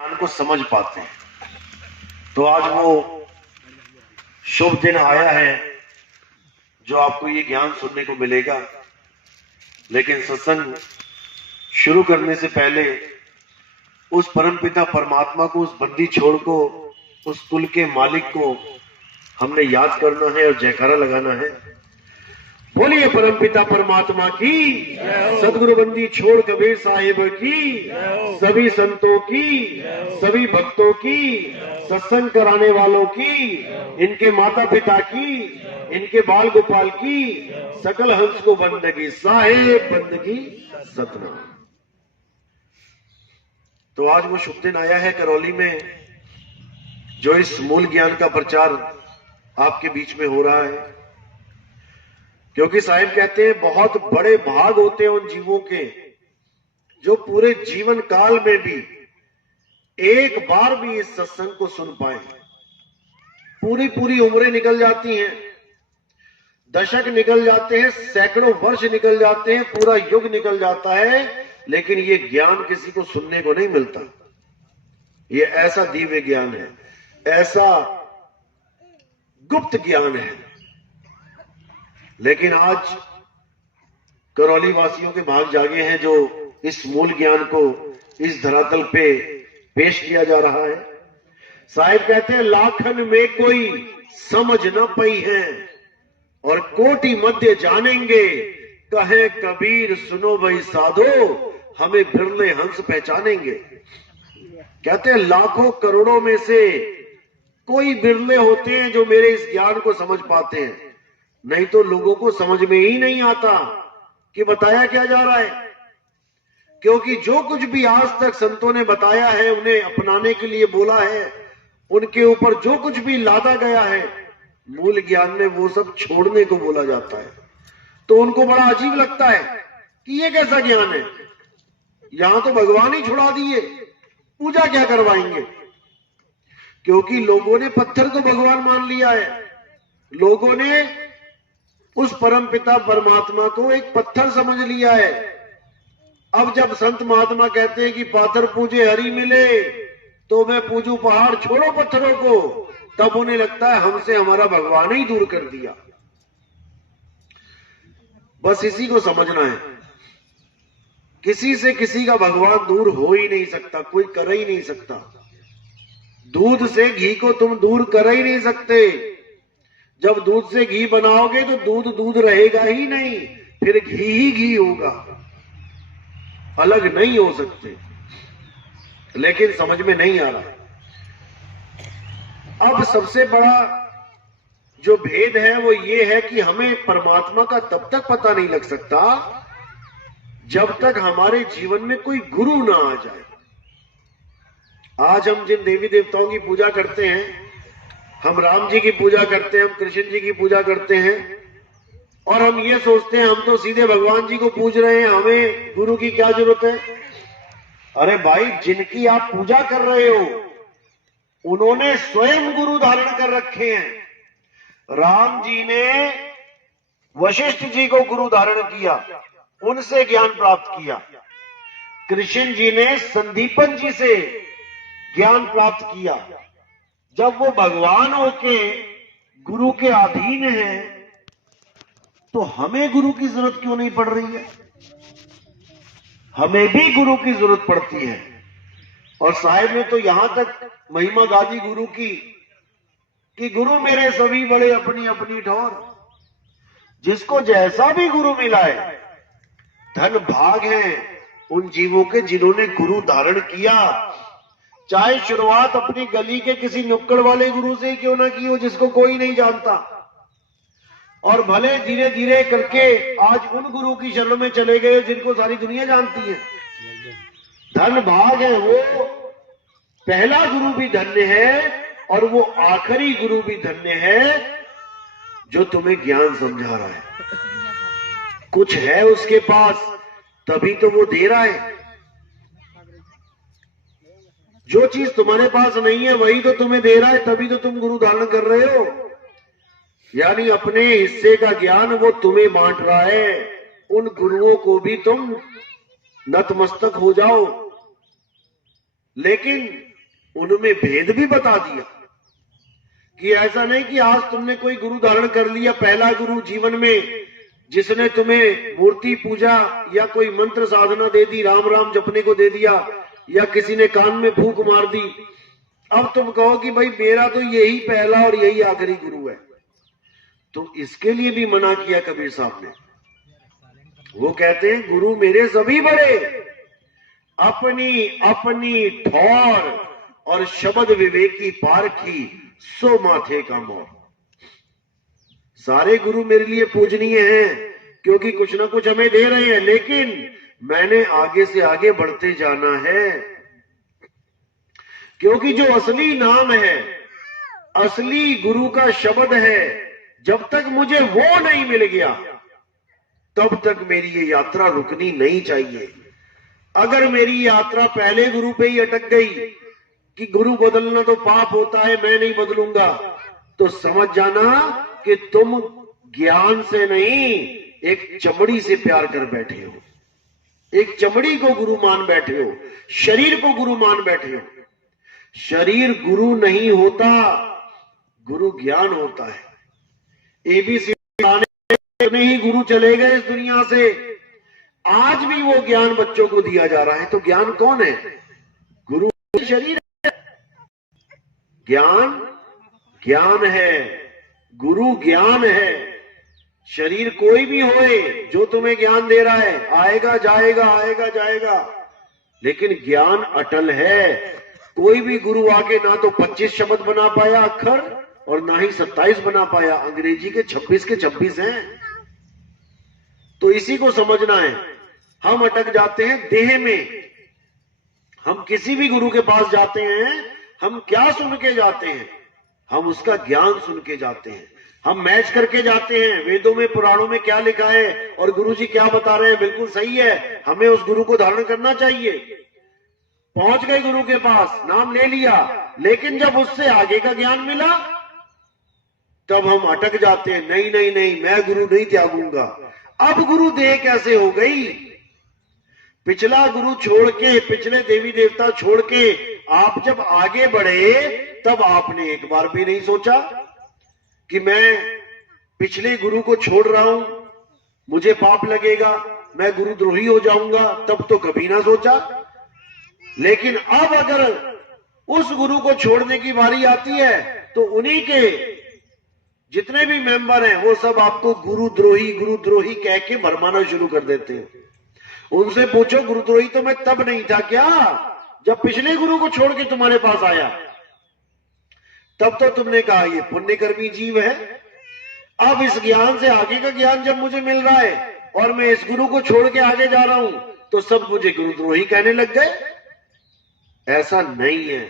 ज्ञान को समझ पाते हैं। तो आज वो शुभ दिन आया है जो आपको ये ज्ञान सुनने को मिलेगा। लेकिन सत्संग शुरू करने से पहले उस परमपिता परमात्मा को, उस बंदी छोड़ को, उस कुल के मालिक को हमने याद करना है और जयकारा लगाना है। बोलिए परमपिता परमात्मा की, सदगुरु बंदी छोड़ कबीर साहिब की, सभी संतों की, सभी भक्तों की, सत्संग कराने वालों की, इनके माता पिता की, इनके बाल गोपाल की, सकल हंस को बंदगी साहेब बंदगी सतनाम। तो आज वो शुभ दिन आया है करौली में, जो इस मूल ज्ञान का प्रचार आपके बीच में हो रहा है। क्योंकि साहिब कहते हैं बहुत बड़े भाग होते हैं उन जीवों के जो पूरे जीवन काल में भी एक बार भी इस सत्संग को सुन पाए। पूरी पूरी उम्रें निकल जाती हैं, दशक निकल जाते हैं, सैकड़ों वर्ष निकल जाते हैं, पूरा युग निकल जाता है, लेकिन ये ज्ञान किसी को सुनने को नहीं मिलता। ये ऐसा दिव्य ज्ञान है, ऐसा गुप्त ज्ञान है। लेकिन आज करौली वासियों के भाग जागे हैं जो इस मूल ज्ञान को इस धरातल पे पेश किया जा रहा है। साहिब कहते हैं लाखन में कोई समझ न पई है और कोटि मध्य जानेंगे, कहे कबीर सुनो भाई साधो, हमें बिरले हंस पहचानेंगे। कहते हैं लाखों करोड़ों में से कोई बिरले होते हैं जो मेरे इस ज्ञान को समझ पाते हैं, नहीं तो लोगों को समझ में ही नहीं आता कि बताया क्या जा रहा है। क्योंकि जो कुछ भी आज तक संतों ने बताया है, उन्हें अपनाने के लिए बोला है, उनके ऊपर जो कुछ भी लादा गया है, मूल ज्ञान में वो सब छोड़ने को बोला जाता है। तो उनको बड़ा अजीब लगता है कि ये कैसा ज्ञान है, यहां तो भगवान ही छुड़ा दिए, पूजा क्या करवाएंगे। क्योंकि लोगों ने पत्थर को भगवान मान लिया है, लोगों ने उस परम पिता परमात्मा को एक पत्थर समझ लिया है। अब जब संत महात्मा कहते हैं कि पाथर पूजे हरि मिले, तो मैं पूजू पहाड़, छोड़ो पत्थरों को, तब उन्हें लगता है हमसे हमारा भगवान ही दूर कर दिया। बस इसी को समझना है, किसी से किसी का भगवान दूर हो ही नहीं सकता, कोई कर ही नहीं सकता। दूध से घी को तुम दूर कर ही नहीं सकते। जब दूध से घी बनाओगे तो दूध दूध रहेगा ही नहीं, फिर घी ही घी होगा, अलग नहीं हो सकते। लेकिन समझ में नहीं आ रहा। अब सबसे बड़ा जो भेद है वो ये है कि हमें परमात्मा का तब तक पता नहीं लग सकता जब तक हमारे जीवन में कोई गुरु ना आ जाए। आज हम जिन देवी देवताओं की पूजा करते हैं, हम राम जी की पूजा करते हैं, हम कृष्ण जी की पूजा करते हैं, और हम ये सोचते हैं हम तो सीधे भगवान जी को पूज रहे हैं, हमें गुरु की क्या जरूरत है। अरे भाई, जिनकी आप पूजा कर रहे हो उन्होंने स्वयं गुरु धारण कर रखे हैं। राम जी ने वशिष्ठ जी को गुरु धारण किया, उनसे ज्ञान प्राप्त किया। कृष्ण जी ने संदीपन जी से ज्ञान प्राप्त किया। जब वो भगवान होके गुरु के अधीन है, तो हमें गुरु की जरूरत क्यों नहीं पड़ रही है। हमें भी गुरु की जरूरत पड़ती है। और साहिब ने तो यहां तक महिमा गा दी गुरु की कि गुरु मेरे सभी बड़े अपनी अपनी ठौर। जिसको जैसा भी गुरु मिला है, धन भाग है उन जीवों के जिन्होंने गुरु धारण किया। चाहे शुरुआत अपनी गली के किसी नुक्कड़ वाले गुरु से क्यों ना की हो, जिसको कोई नहीं जानता, और भले धीरे धीरे करके आज उन गुरु की शरण में चले गए जिनको सारी दुनिया जानती है। धन भाग है, वो पहला गुरु भी धन्य है और वो आखिरी गुरु भी धन्य है जो तुम्हें ज्ञान समझा रहा है। कुछ है उसके पास तभी तो वो दे रहा है। जो चीज तुम्हारे पास नहीं है वही तो तुम्हें दे रहा है, तभी तो तुम गुरु धारण कर रहे हो। यानी अपने हिस्से का ज्ञान वो तुम्हें बांट रहा है। उन गुरुओं को भी तुम नतमस्तक हो जाओ। लेकिन उनमें भेद भी बता दिया कि ऐसा नहीं कि आज तुमने कोई गुरु धारण कर लिया, पहला गुरु जीवन में जिसने तुम्हें मूर्ति पूजा या कोई मंत्र साधना दे दी, राम राम जपने को दे दिया, या किसी ने कान में फूंक मार दी, अब तुम कहो कि भाई मेरा तो यही पहला और यही आखिरी गुरु है। तो इसके लिए भी मना किया कबीर साहब ने। वो कहते हैं गुरु मेरे सभी बड़े, अपनी अपनी ठौर और शब्द विवेकी पारखी सो माथे का मोर। सारे गुरु मेरे लिए पूजनीय हैं क्योंकि कुछ ना कुछ हमें दे रहे हैं, लेकिन मैंने आगे से आगे बढ़ते जाना है, क्योंकि जो असली नाम है, असली गुरु का शब्द है, जब तक मुझे वो नहीं मिल गया तब तक मेरी ये यात्रा रुकनी नहीं चाहिए। अगर मेरी यात्रा पहले गुरु पे ही अटक गई कि गुरु बदलना तो पाप होता है, मैं नहीं बदलूंगा, तो समझ जाना कि तुम ज्ञान से नहीं एक चमड़ी से प्यार कर बैठे हो, एक चमड़ी को गुरु मान बैठे हो, शरीर को गुरु मान बैठे हो। शरीर गुरु नहीं होता, गुरु ज्ञान होता है। एबीसी में ही गुरु चले गए इस दुनिया से, आज भी वो ज्ञान बच्चों को दिया जा रहा है। तो ज्ञान कौन है? गुरु शरीर है। ज्ञान ज्ञान है, गुरु ज्ञान है। शरीर कोई भी होए जो तुम्हें ज्ञान दे रहा है, आएगा जाएगा आएगा जाएगा, लेकिन ज्ञान अटल है। कोई भी गुरु आके ना तो 25 शब्द बना पाया अक्षर और ना ही 27 बना पाया। अंग्रेजी के 26 के 26 हैं। तो इसी को समझना है। हम अटक जाते हैं देह में। हम किसी भी गुरु के पास जाते हैं, हम क्या सुन के जाते हैं? हम उसका ज्ञान सुन के जाते हैं। हम मैच करके जाते हैं, वेदों में पुराणों में क्या लिखा है और गुरु जी क्या बता रहे हैं, बिल्कुल सही है, हमें उस गुरु को धारण करना चाहिए। पहुंच गए गुरु के पास, नाम ले लिया, लेकिन जब उससे आगे का ज्ञान मिला तब हम अटक जाते हैं। नहीं नहीं नहीं, मैं गुरु नहीं त्यागूंगा। अब गुरु देह कैसे हो गई? पिछला गुरु छोड़ के, पिछले देवी देवता छोड़ के आप जब आगे बढ़े तब आपने एक बार भी नहीं सोचा कि मैं पिछले गुरु को छोड़ रहा हूं, मुझे पाप लगेगा, मैं गुरुद्रोही हो जाऊंगा, तब तो कभी ना सोचा। लेकिन अब अगर उस गुरु को छोड़ने की बारी आती है तो उन्हीं के जितने भी मेंबर हैं वो सब आपको गुरुद्रोही कह के भरमाना शुरू कर देते हैं। उनसे पूछो, गुरुद्रोही तो मैं तब नहीं था क्या जब पिछले गुरु को छोड़ के तुम्हारे पास आया? तब तो तुमने कहा ये पुण्यकर्मी जीव है। अब इस ज्ञान से आगे का ज्ञान जब मुझे मिल रहा है और मैं इस गुरु को छोड़ के आगे जा रहा हूं तो सब मुझे गुरुद्रोही कहने लग गए। ऐसा नहीं है।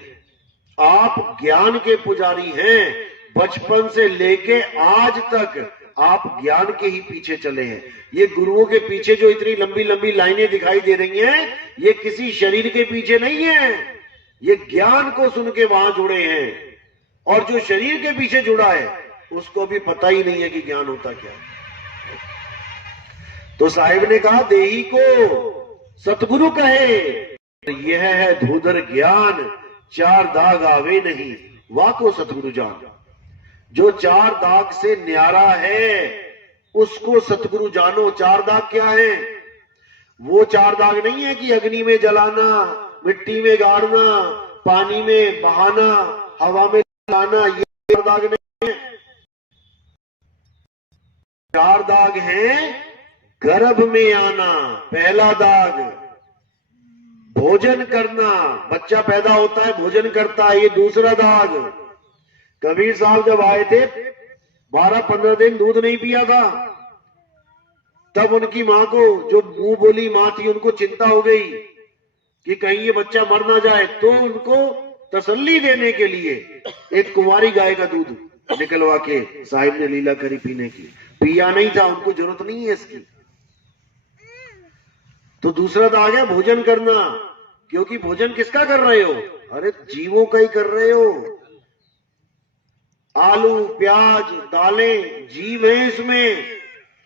आप ज्ञान के पुजारी हैं। बचपन से लेके आज तक आप ज्ञान के ही पीछे चले हैं। ये गुरुओं के पीछे जो इतनी लंबी लंबी लाइनें दिखाई दे रही हैं, ये किसी शरीर के पीछे नहीं है, ये ज्ञान को सुन के वहां जुड़े हैं। और जो शरीर के पीछे जुड़ा है उसको भी पता ही नहीं है कि ज्ञान होता क्या। तो साहिब ने कहा, देही को सतगुरु कहे, यह है धूधर ज्ञान, 4 दाग आवे नहीं, वाको सतगुरु जान। जो 4 दाग से न्यारा है उसको सतगुरु जानो। 4 दाग क्या है? वो 4 दाग नहीं है कि अग्नि में जलाना, मिट्टी में गाड़ना, पानी में बहाना, हवा में लाना, ये 4 दाग नहीं है। 4 दाग हैं गर्भ में आना, पहला दाग। भोजन करना, बच्चा पैदा होता है भोजन करता है, ये दूसरा दाग। कबीर साहब जब आए थे 12-15 दिन दूध नहीं पिया था, तब उनकी मां को, जो मुंह बोली मां थी, उनको चिंता हो गई कि कहीं ये बच्चा मर ना जाए। तो उनको तसल्ली देने के लिए एक कुंवारी गाय का दूध निकलवा के साहिब ने लीला करी पीने की। पिया नहीं था, उनको जरूरत नहीं है इसकी। तो दूसरा दाग है भोजन करना, क्योंकि भोजन किसका कर रहे हो? अरे जीवों का ही कर रहे हो। आलू प्याज दालें जीव है, इसमें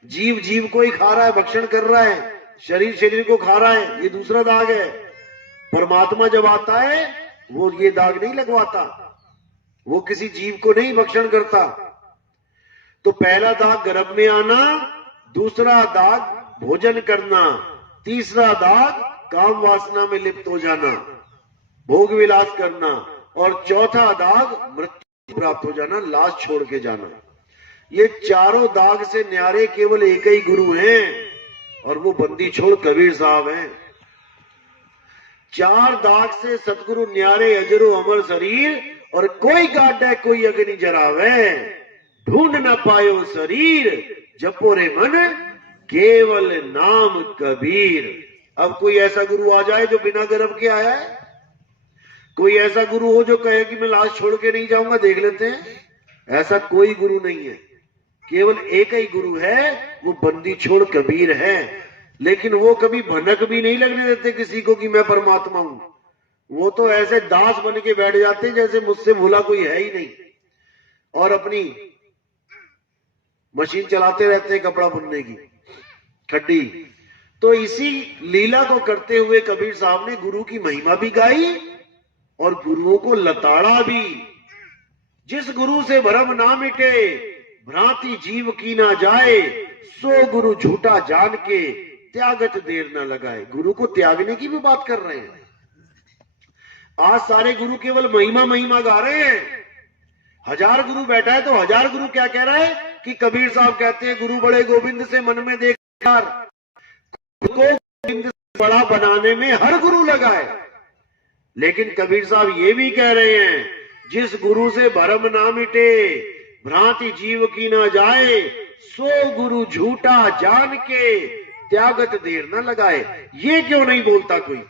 जीव को ही खा रहा है, भक्षण कर रहा है, शरीर को खा रहा है, ये दूसरा दाग है। परमात्मा जब आता है वो ये दाग नहीं लगवाता, वो किसी जीव को नहीं भक्षण करता। तो पहला दाग गर्भ में आना, दूसरा दाग भोजन करना, तीसरा दाग काम वासना में लिप्त हो जाना, भोग विलास करना, और चौथा दाग मृत्यु प्राप्त हो जाना, लाश छोड़ के जाना। ये चारों दाग से न्यारे केवल एक ही गुरु हैं, और वो बंदी छोड़ कबीर साहब हैं। चार दाग से सतगुरु न्यारे अजरो अमर शरीर, और कोई गाड़ा कोई अग्नि जरावे, ढूंढ न पायो शरीर, जपो रे मन केवल नाम कबीर। अब कोई ऐसा गुरु आ जाए जो बिना गर्भ के आया है, कोई ऐसा गुरु हो जो कहे कि मैं लाश छोड़ के नहीं जाऊंगा, देख लेते हैं। ऐसा कोई गुरु नहीं है, केवल एक ही गुरु है, वो बंदी छोड़ कबीर है। लेकिन वो कभी भनक भी नहीं लगने देते किसी को कि मैं परमात्मा हूं। वो तो ऐसे दास बन के बैठ जाते जैसे मुझसे भूला कोई है ही नहीं, और अपनी मशीन चलाते रहते हैं कपड़ा बुनने की, खड्डी। तो इसी लीला को करते हुए कबीर साहब ने गुरु की महिमा भी गाई और गुरुओं को लताड़ा भी। जिस गुरु से भरम ना मिटे, भ्रांति जीव की ना जाए, सो गुरु झूठा जान के त्यागत देर ना लगाए। गुरु को त्यागने की भी बात कर रहे हैं। आज सारे गुरु केवल महिमा महिमा गा रहे हैं। 1000 गुरु बैठा है तो 1000 गुरु क्या कह रहा है कि कबीर साहब कहते हैं गुरु बड़े गोविंद से मन में देख, को गोविंद से बड़ा बनाने में हर गुरु लगा है। लेकिन कबीर साहब ये भी कह रहे हैं, जिस गुरु से भरम ना मिटे, भ्रांति जीव की ना जाए, सो गुरु झूठा जान के त्यागत देर न लगाए। ये क्यों नहीं बोलता कोई?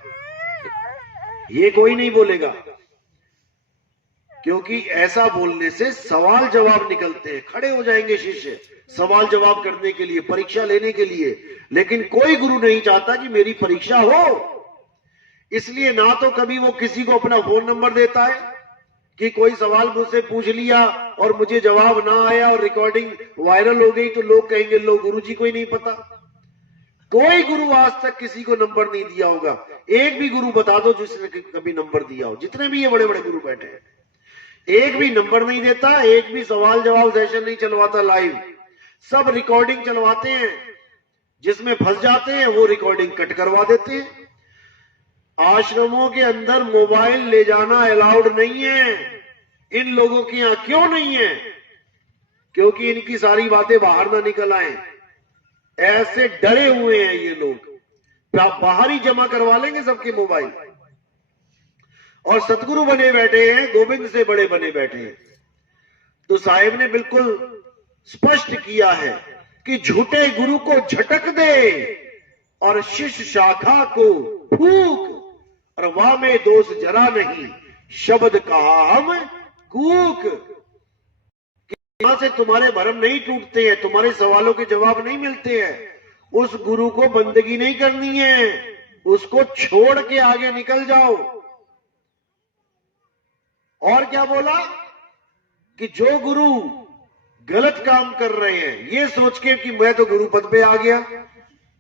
ये कोई नहीं बोलेगा, क्योंकि ऐसा बोलने से सवाल जवाब निकलते हैं। खड़े हो जाएंगे शिष्य सवाल जवाब करने के लिए, परीक्षा लेने के लिए। लेकिन कोई गुरु नहीं चाहता कि मेरी परीक्षा हो। इसलिए ना तो कभी वो किसी को अपना फोन नंबर देता है कि कोई सवाल मुझसे पूछ लिया और मुझे जवाब ना आया और रिकॉर्डिंग वायरल हो गई तो लोग कहेंगे लो गुरु जी को ही नहीं पता। कोई गुरु आज तक किसी को नंबर नहीं दिया होगा। एक भी गुरु बता दो जिसने कभी नंबर दिया हो। जितने भी ये बड़े बड़े गुरु बैठे हैं, एक भी नंबर नहीं देता, एक भी सवाल जवाब सेशन नहीं चलवाता लाइव। सब रिकॉर्डिंग चलवाते हैं, जिसमें फंस जाते हैं वो रिकॉर्डिंग कट करवा देते हैं। आश्रमों के अंदर मोबाइल ले जाना अलाउड नहीं है। इन लोगों के यहां क्यों नहीं है? क्योंकि इनकी सारी बातें बाहर ना निकल आए। ऐसे डरे हुए हैं ये लोग, बाहर ही जमा करवा लेंगे सबके मोबाइल। और सतगुरु बने बैठे हैं, गोविंद से बड़े बने बैठे हैं। तो साहिब ने बिल्कुल स्पष्ट किया है कि झूठे गुरु को झटक दे और शिष्य शाखा को फूक, और वाह में दोष जरा नहीं, शब्द कहा हम कूक। यहां से तुम्हारे भरम नहीं टूटते हैं, तुम्हारे सवालों के जवाब नहीं मिलते हैं। उस गुरु को बंदगी नहीं करनी है, उसको छोड़ के आगे निकल जाओ। और क्या बोला कि जो गुरु गलत काम कर रहे हैं, ये सोच के कि मैं तो गुरु पद पे आ गया,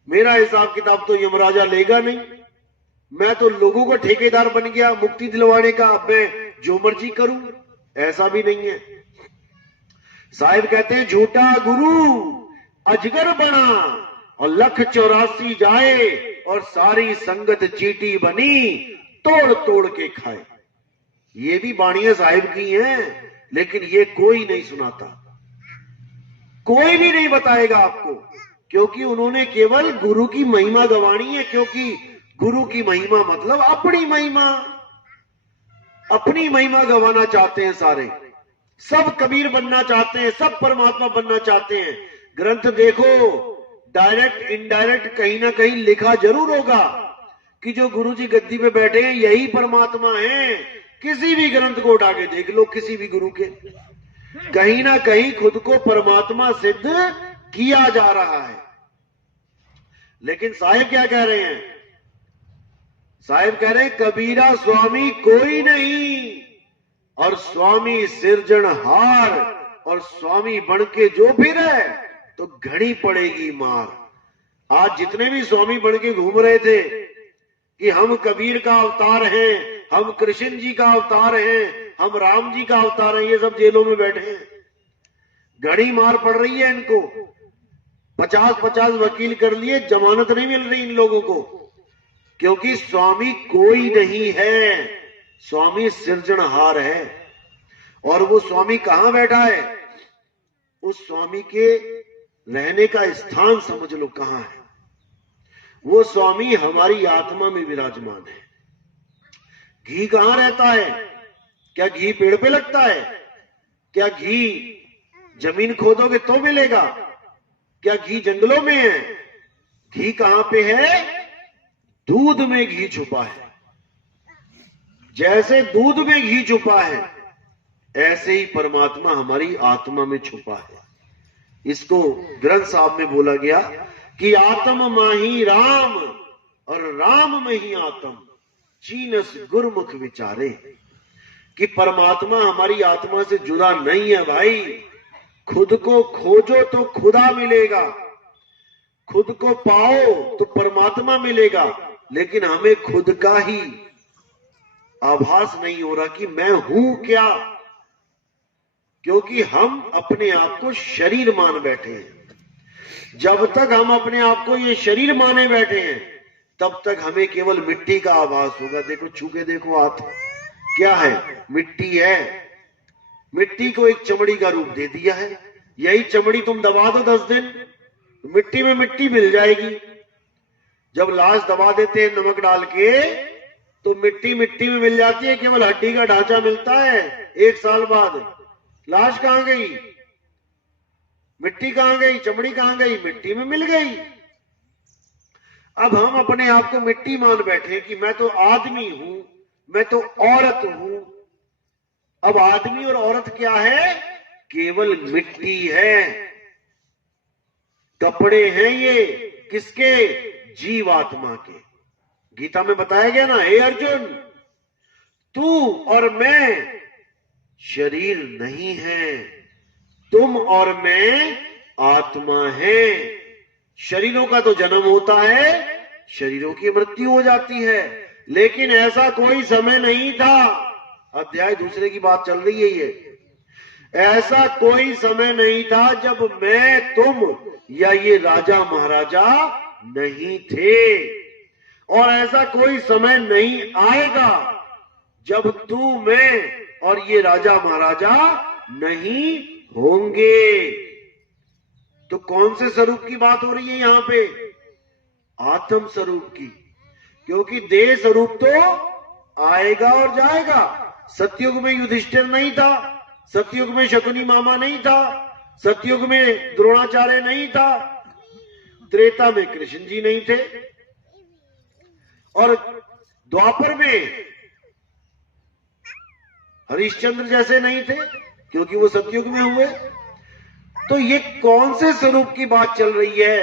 मेरा हिसाब किताब तो यमराजा लेगा नहीं, मैं तो लोगों का ठेकेदार बन गया मुक्ति दिलवाने का, अब मैं जो मर्जी करूं। ऐसा भी नहीं है। साहिब कहते हैं झूठा गुरु अजगर बना और 1,84 जाए, और सारी संगत चीटी बनी तोड़ तोड़ के खाए। ये भी बाणियां साहिब की हैं, लेकिन ये कोई नहीं सुनाता, कोई भी नहीं बताएगा आपको, क्योंकि उन्होंने केवल गुरु की महिमा गवानी है। क्योंकि गुरु की महिमा मतलब अपनी महिमा गवाना चाहते हैं सारे। सब कबीर बनना चाहते हैं, सब परमात्मा बनना चाहते हैं। ग्रंथ देखो, डायरेक्ट इनडायरेक्ट कहीं ना कहीं लिखा जरूर होगा कि जो गुरु जी गद्दी पे बैठे हैं यही परमात्मा हैं। किसी भी ग्रंथ को उठा के देख लो, किसी भी गुरु के, कहीं ना कहीं खुद को परमात्मा सिद्ध किया जा रहा है। लेकिन साहिब क्या कह रहे हैं? साहिब कह रहे हैं कबीरा स्वामी कोई नहीं, और स्वामी सिरजनहार, और स्वामी बन के जो फिरे तो घड़ी पड़ेगी मार। आज जितने भी स्वामी बन के घूम रहे थे, कि हम कबीर का अवतार हैं, हम कृष्ण जी का अवतार हैं, हम राम जी का अवतार हैं, ये सब जेलों में बैठे हैं। घड़ी मार पड़ रही है इनको, 50-50 वकील कर लिए, जमानत नहीं मिल रही इन लोगों को, क्योंकि स्वामी कोई नहीं है, स्वामी सृजनहार है। और वो स्वामी कहां बैठा है? उस स्वामी के रहने का स्थान समझ लो कहां है। वो स्वामी हमारी आत्मा में विराजमान है। घी कहां रहता है? क्या घी पेड़ पे लगता है? क्या घी जमीन खोदोगे तो मिलेगा? क्या घी जंगलों में है? घी कहां पे है? दूध में घी छुपा है। जैसे दूध में घी छुपा है, ऐसे ही परमात्मा हमारी आत्मा में छुपा है। इसको ग्रंथ साहब में बोला गया कि आत्म माही राम और राम में ही आत्म, चीनस गुरमुख विचारे। कि परमात्मा हमारी आत्मा से जुड़ा नहीं है भाई। खुद को खोजो तो खुदा मिलेगा, खुद को पाओ तो परमात्मा मिलेगा, लेकिन हमें खुद का ही आभास नहीं हो रहा कि मैं हूं क्या, क्योंकि हम अपने आप को शरीर मान बैठे हैं। जब तक हम अपने आप को ये शरीर माने बैठे हैं, तब तक हमें केवल मिट्टी का आभास होगा। देखो, छू के देखो, हाथ क्या है? मिट्टी है। मिट्टी को एक चमड़ी का रूप दे दिया है। यही चमड़ी तुम दबा दो 10 दिन, मिट्टी में मिट्टी मिल जाएगी। जब लाश दबा देते हैं नमक डाल के, तो मिट्टी मिट्टी में मिल जाती है, केवल हड्डी का ढांचा मिलता है। 1 साल बाद लाश कहां गई? मिट्टी कहां गई? चमड़ी कहां गई? मिट्टी में मिल गई। अब हम अपने आप को मिट्टी मान बैठे कि मैं तो आदमी हूं, मैं तो औरत हूं। अब आदमी और औरत क्या है? केवल मिट्टी है, कपड़े हैं ये। किसके? जीवात्मा के। गीता में बताया गया ना, हे अर्जुन, तू और मैं शरीर नहीं है, तुम और मैं आत्मा है। शरीरों का तो जन्म होता है, शरीरों की मृत्यु हो जाती है, लेकिन ऐसा कोई समय नहीं था। अध्याय दूसरे की बात चल रही है ये। ऐसा कोई समय नहीं था जब मैं, तुम या ये राजा महाराजा नहीं थे, और ऐसा कोई समय नहीं आएगा जब तू, मैं और ये राजा महाराजा नहीं होंगे। तो कौन से स्वरूप की बात हो रही है यहां पे? आत्म स्वरूप की। क्योंकि देह स्वरूप तो आएगा और जाएगा। सतयुग में युधिष्ठिर नहीं था, सतयुग में शकुनी मामा नहीं था, सतयुग में द्रोणाचार्य नहीं था, त्रेता में कृष्ण जी नहीं थे, और द्वापर में हरिश्चंद्र जैसे नहीं थे, क्योंकि वो सतयुग में हुए। तो ये कौन से स्वरूप की बात चल रही है?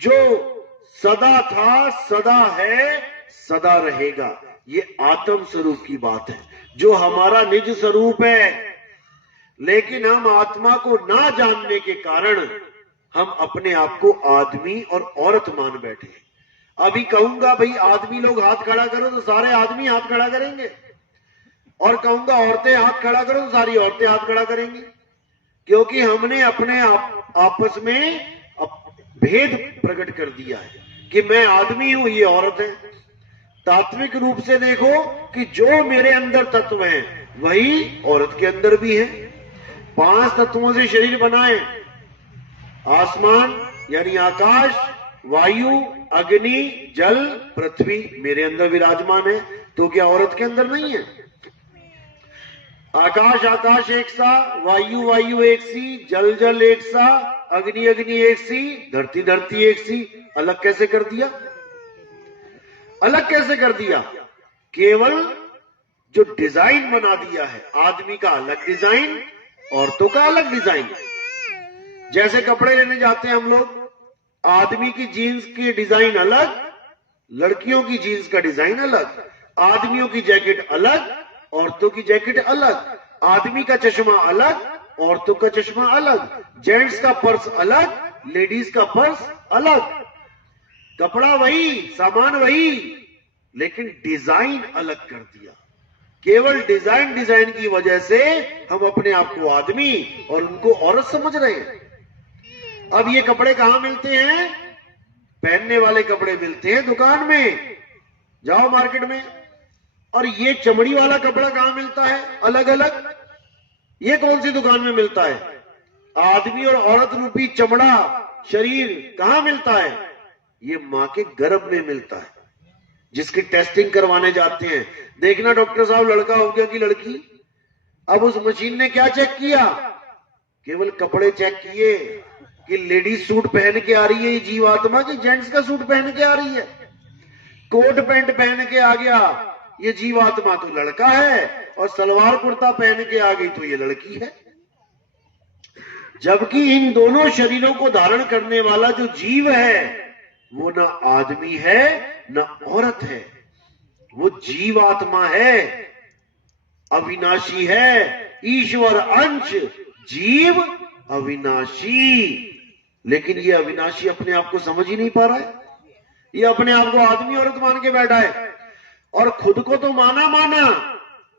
जो सदा था, सदा है, सदा रहेगा। ये आत्म स्वरूप की बात है, जो हमारा निज स्वरूप है। लेकिन हम आत्मा को ना जानने के कारण हम अपने आप को आदमी और औरत मान बैठे हैं। अभी कहूंगा भाई आदमी लोग हाथ खड़ा करो तो सारे आदमी हाथ खड़ा करेंगे, और कहूंगा औरतें हाथ खड़ा करो तो सारी औरतें हाथ खड़ा करेंगी, क्योंकि हमने अपने आपस में भेद प्रकट कर दिया है कि मैं आदमी हूं, ये औरत है। तात्विक रूप से देखो कि जो मेरे अंदर तत्व हैं वही औरत के अंदर भी है। 5 तत्वों से शरीर बनाए, आसमान यानी आकाश, वायु, अग्नि, जल, पृथ्वी मेरे अंदर विराजमान है। तो क्या औरत के अंदर नहीं है? आकाश आकाश एक सा, वायु वायु एक सी, जल जल एक सा, अग्नि अग्नि एक सी, धरती धरती एक सी। अलग कैसे कर दिया? अलग कैसे कर दिया? केवल जो डिजाइन बना दिया है, आदमी का अलग डिजाइन, औरतों का अलग डिजाइन। जैसे कपड़े लेने जाते हैं हम लोग, आदमी की जीन्स की डिजाइन अलग, लड़कियों की जीन्स का डिजाइन अलग, आदमियों की जैकेट अलग, औरतों की जैकेट अलग, आदमी का चश्मा अलग, औरतों का चश्मा अलग, जेंट्स का पर्स अलग, लेडीज का पर्स अलग। कपड़ा वही, सामान वही, लेकिन डिजाइन अलग कर दिया। केवल डिजाइन की वजह से हम अपने आप को आदमी और उनको औरत समझ रहे हैं। अब ये कपड़े कहां मिलते हैं? पहनने वाले कपड़े मिलते हैं दुकान में, जाओ मार्केट में। और ये चमड़ी वाला कपड़ा कहां मिलता है अलग अलग? ये कौन सी दुकान में मिलता है? आदमी और औरत रूपी चमड़ा शरीर कहां मिलता है? ये मां के गर्भ में मिलता है, जिसकी टेस्टिंग करवाने जाते हैं। देखना डॉक्टर साहब लड़का हो गया कि लड़की। अब उस मशीन ने क्या चेक किया? केवल कपड़े चेक किए कि लेडीज सूट पहन के आ रही है ये जीवात्मा, की जेंट्स का सूट पहन के आ रही है। कोट पैंट पहन के आ गया ये जीवात्मा तो लड़का है, और सलवार कुर्ता पहन के आ गई तो ये लड़की है। जबकि इन दोनों शरीरों को धारण करने वाला जो जीव है वो ना आदमी है ना औरत है, वो जीवात्मा है, अविनाशी है, ईश्वर अंश, जीव अविनाशी। लेकिन ये अविनाशी अपने आप को समझ ही नहीं पा रहा है। ये अपने आप को आदमी औरत मान के बैठा है, और खुद को तो माना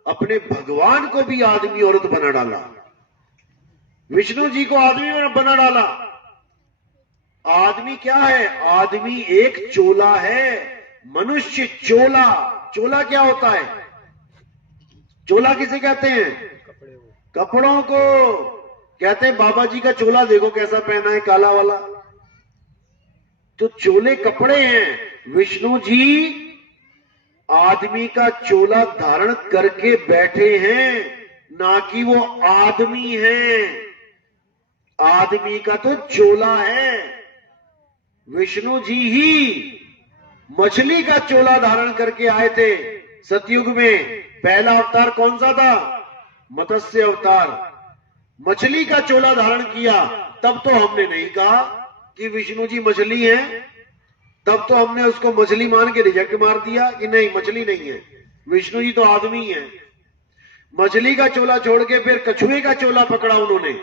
अपने भगवान को भी आदमी औरत बना डाला, विष्णु जी को आदमी बना डाला। आदमी क्या है? आदमी एक चोला है, मनुष्य चोला। चोला क्या होता है? चोला किसे कहते हैं? कपड़ों को कहते हैं। बाबा जी का चोला देखो कैसा पहना है, काला वाला। तो चोले कपड़े हैं। विष्णु जी आदमी का चोला धारण करके बैठे हैं, ना कि वो आदमी हैं। आदमी का तो चोला है। विष्णु जी ही मछली का चोला धारण करके आए थे सतयुग में। पहला अवतार कौन सा था? मत्स्य अवतार। मछली का चोला धारण किया। तब तो हमने नहीं कहा कि विष्णु जी मछली हैं, तब तो हमने उसको मछली मान के रिजेक्ट मार दिया कि नहीं, मछली नहीं है, विष्णु जी तो आदमी है। मछली का चोला छोड़ के फिर कछुए का चोला पकड़ा उन्होंने।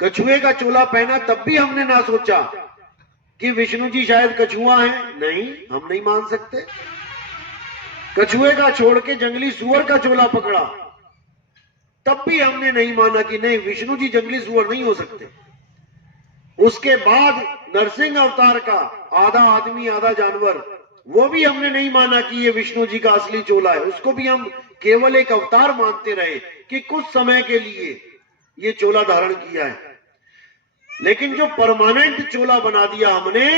कछुए का चोला पहना, तब भी हमने ना सोचा कि विष्णु जी शायद कछुआ है। नहीं, हम नहीं मान सकते। कछुए का छोड़ के जंगली सुअर का चोला पकड़ा, तब भी हमने नहीं माना कि नहीं, विष्णु जी जंगली सुअर नहीं हो सकते। उसके बाद नरसिंह अवतार का आधा आदमी आधा जानवर, वो भी हमने नहीं माना कि ये विष्णु जी का असली चोला है। उसको भी हम केवल एक अवतार मानते रहे कि कुछ समय के लिए ये चोला धारण किया है। लेकिन जो परमानेंट चोला बना दिया हमने,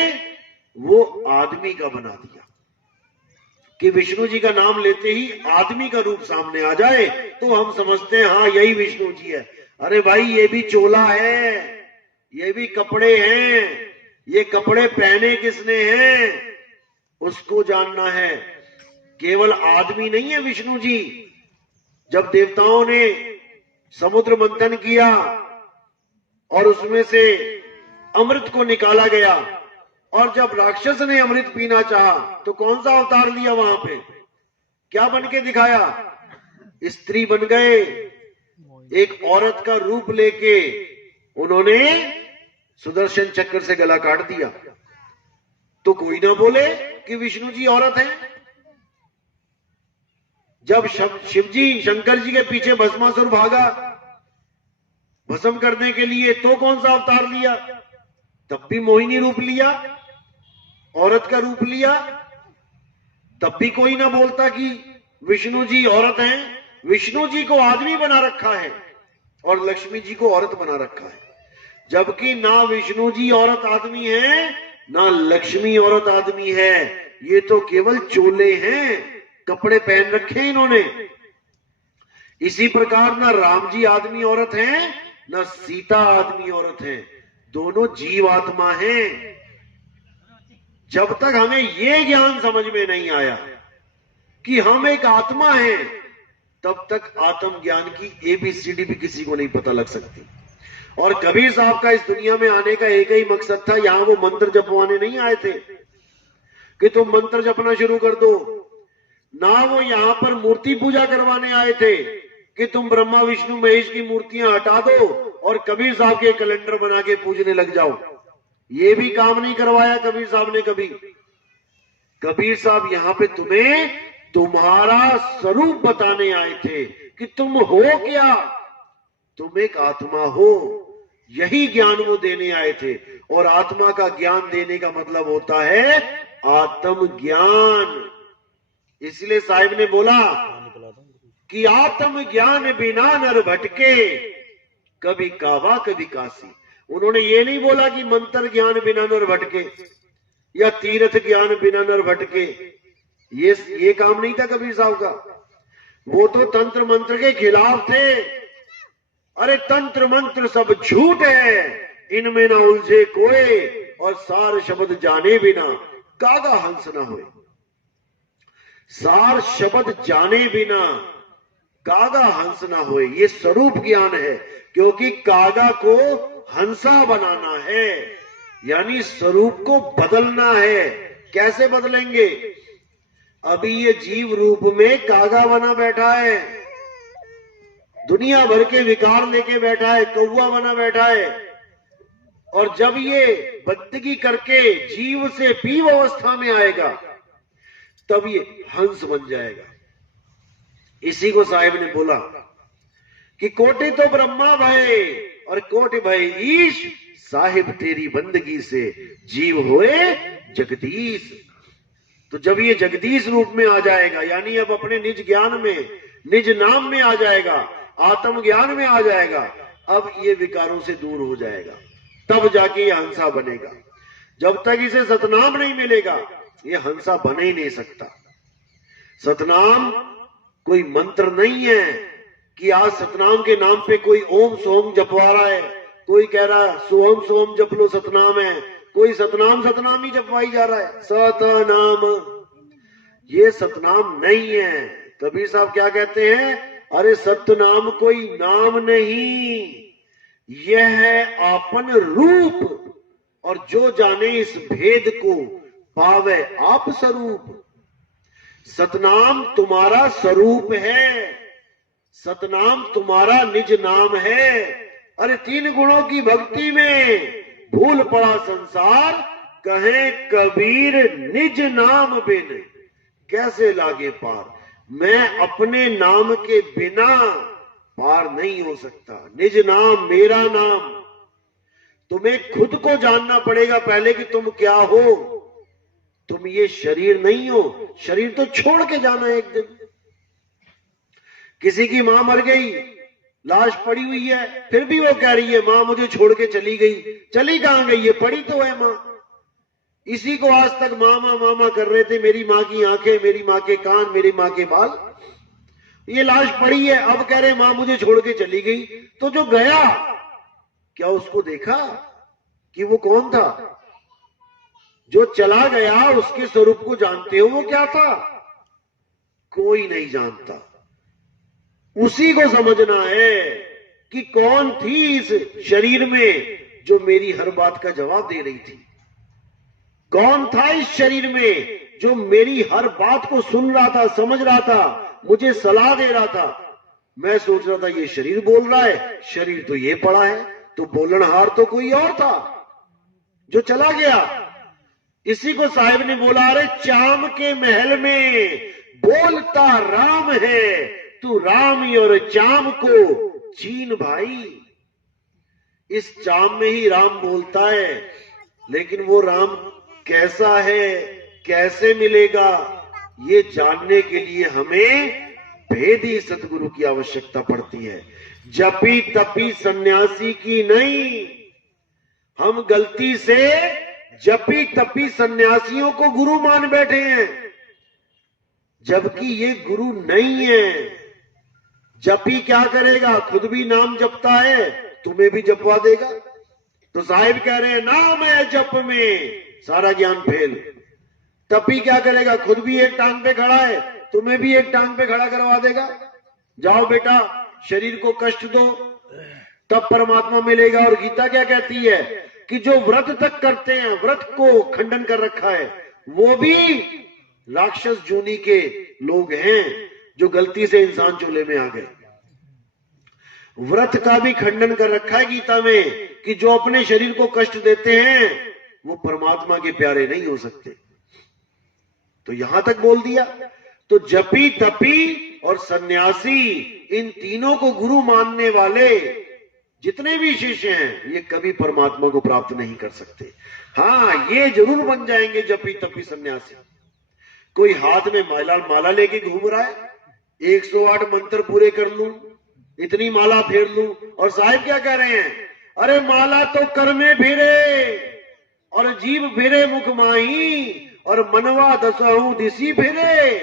वो आदमी का बना दिया कि विष्णु जी का नाम लेते ही आदमी का रूप सामने आ जाए तो हम समझते हैं हाँ यही विष्णु जी है। अरे भाई, ये भी चोला है, ये भी कपड़े हैं। ये कपड़े पहने किसने हैं उसको जानना है। केवल आदमी नहीं है विष्णु जी। जब देवताओं ने समुद्र मंथन किया और उसमें से अमृत को निकाला गया, और जब राक्षस ने अमृत पीना चाहा तो कौन सा अवतार लिया? वहां पे क्या बन के दिखाया? स्त्री बन गए। एक औरत का रूप लेके उन्होंने सुदर्शन चक्र से गला काट दिया। तो कोई ना बोले कि विष्णु जी औरत हैं। जब शिव जी शंकर जी के पीछे भस्मासुर भागा भस्म करने के लिए, तो कौन सा अवतार लिया? तब भी मोहिनी रूप लिया, औरत का रूप लिया। तब भी कोई ना बोलता कि विष्णु जी औरत हैं। विष्णु जी को आदमी बना रखा है और लक्ष्मी जी को औरत बना रखा है। जबकि ना विष्णु जी औरत आदमी है, ना लक्ष्मी औरत आदमी है। ये तो केवल चोले हैं, कपड़े पहन रखे हैं इन्होंने। इसी प्रकार ना राम जी आदमी औरत हैं, ना सीता आदमी औरत हैं। दोनों जीव आत्मा हैं। जब तक हमें ये ज्ञान समझ में नहीं आया कि हम एक आत्मा हैं, तब तक आत्म ज्ञान की एबीसीडी भी किसी को नहीं पता लग सकती। और कबीर साहब का इस दुनिया में आने का एक ही मकसद था। यहां वो मंत्र जपवाने नहीं आए थे कि तुम मंत्र जपना शुरू कर दो, ना वो यहां पर मूर्ति पूजा करवाने आए थे कि तुम ब्रह्मा विष्णु महेश की मूर्तियां हटा दो और कबीर साहब के कैलेंडर बना के पूजने लग जाओ। ये भी काम नहीं करवाया कबीर साहब ने कभी। कबीर साहब यहां पे तुम्हें तुम्हारा स्वरूप बताने आए थे कि तुम हो क्या, तुम एक आत्मा हो, यही ज्ञान वो देने आए थे। और आत्मा का ज्ञान देने का मतलब होता है आत्म ज्ञान। इसलिए साहिब ने बोला कि आत्म ज्ञान बिना नर भटके, कभी कावा कभी काशी। उन्होंने ये नहीं बोला कि मंत्र ज्ञान बिना नर भटके या तीर्थ ज्ञान बिना नर भटके, ये काम नहीं था कबीर साहब का। वो तो तंत्र मंत्र के खिलाफ थे। अरे तंत्र मंत्र सब झूठ है, इनमें ना उलझे कोई, और सार शब्द जाने बिना कागा हंस ना होए। सार शब्द जाने बिना कागा हंस ना होए, ये स्वरूप ज्ञान है। क्योंकि कागा को हंसा बनाना है, यानी स्वरूप को बदलना है। कैसे बदलेंगे? अभी ये जीव रूप में कागा बना बैठा है, दुनिया भर के विकार लेके बैठा है, कौवा बना बैठा है। और जब ये बंदगी करके जीव से पीव अवस्था में आएगा, तब ये हंस बन जाएगा। इसी को साहिब ने बोला कि कोटि तो ब्रह्मा भय और कोटि भय ईश, साहिब तेरी बंदगी से जीव होए जगदीश। तो जब ये जगदीश रूप में आ जाएगा, यानी अब अपने निज ज्ञान में, निज नाम में आ जाएगा, आत्म ज्ञान में आ जाएगा, अब ये विकारों से दूर हो जाएगा, तब जाके ये हंसा बनेगा। जब तक इसे सतनाम नहीं मिलेगा, ये हंसा बन ही नहीं सकता। सतनाम कोई मंत्र नहीं है कि आज सतनाम के नाम पे कोई ओम सोम जपवा रहा है, कोई कह रहा है सोम सोम जप लो सतनाम है, कोई सतनाम सतनाम ही जपवाई जा रहा है। सतनाम, ये सतनाम नहीं है। कबीर साहब क्या कहते हैं? अरे सतनाम कोई नाम नहीं, यह है आपन रूप, और जो जाने इस भेद को पावे आप स्वरूप। सतनाम तुम्हारा स्वरूप है, सतनाम तुम्हारा निज नाम है। अरे तीन गुणों की भक्ति में भूल पड़ा संसार, कहे कबीर निज नाम बिन कैसे लागे पार। मैं अपने नाम के बिना पार नहीं हो सकता। निज नाम मेरा नाम। तुम्हें खुद को जानना पड़ेगा पहले कि तुम क्या हो। तुम ये शरीर नहीं हो, शरीर तो छोड़ के जाना है एक दिन। किसी की मां मर गई, लाश पड़ी हुई है, फिर भी वो कह रही है मां मुझे छोड़ के चली गई। चली कहां गई? ये पड़ी तो है मां। इसी को आज तक मामा मामा कर रहे थे, मेरी मां की आंखें, मेरी मां के कान, मेरी मां के बाल। ये लाश पड़ी है, अब कह रहे मां मुझे छोड़ के चली गई। तो जो गया, क्या उसको देखा कि वो कौन था? जो चला गया उसके स्वरूप को जानते हो वो क्या था? कोई नहीं जानता। उसी को समझना है कि कौन थी इस शरीर में जो मेरी हर बात का जवाब दे रही थी। कौन था इस शरीर में जो मेरी हर बात को सुन रहा था, समझ रहा था, मुझे सलाह दे रहा था। मैं सोच रहा था ये शरीर बोल रहा है, शरीर तो ये पड़ा है, तो बोलनहार तो कोई और था जो चला गया। इसी को साहिब ने बोला, अरे चाम के महल में बोलता राम है, तू राम और चाम को चीन भाई। इस चाम में ही राम बोलता है, लेकिन वो राम कैसा है, कैसे मिलेगा, ये जानने के लिए हमें भेदी सतगुरु की आवश्यकता पड़ती है। जपी तपी सन्यासी की नहीं। हम गलती से जपी तपी सन्यासियों को गुरु मान बैठे हैं, जबकि ये गुरु नहीं है। जपी क्या करेगा? खुद भी नाम जपता है, तुम्हें भी जपवा देगा। तो साहिब कह रहे हैं नाम है जप में सारा ज्ञान फेल। तपी क्या करेगा? खुद भी एक टांग पे खड़ा है, तुम्हें भी एक टांग पे खड़ा करवा देगा। जाओ बेटा शरीर को कष्ट दो, तब परमात्मा मिलेगा। और गीता क्या कहती है कि जो व्रत तक करते हैं, व्रत को खंडन कर रखा है, वो भी राक्षस जूनी के लोग हैं जो गलती से इंसान चूल्हे में आ गए। व्रत का भी खंडन कर रखा है गीता में कि जो अपने शरीर को कष्ट देते हैं वो परमात्मा के प्यारे नहीं हो सकते। तो यहां तक बोल दिया। तो जपी तपी और सन्यासी, इन तीनों को गुरु मानने वाले जितने भी शिष्य हैं, ये कभी परमात्मा को प्राप्त नहीं कर सकते। हाँ, ये जरूर बन जाएंगे जपी तपी सन्यासी। कोई हाथ में माला लेके घूम रहा है, 108 मंत्र पूरे कर लूं, इतनी माला फेर लूं, और साहिब क्या कह रहे हैं, अरे माला तो कर में फिरे और जीव फिरे मुख माही और मनवा दसहु दिसी फिरे,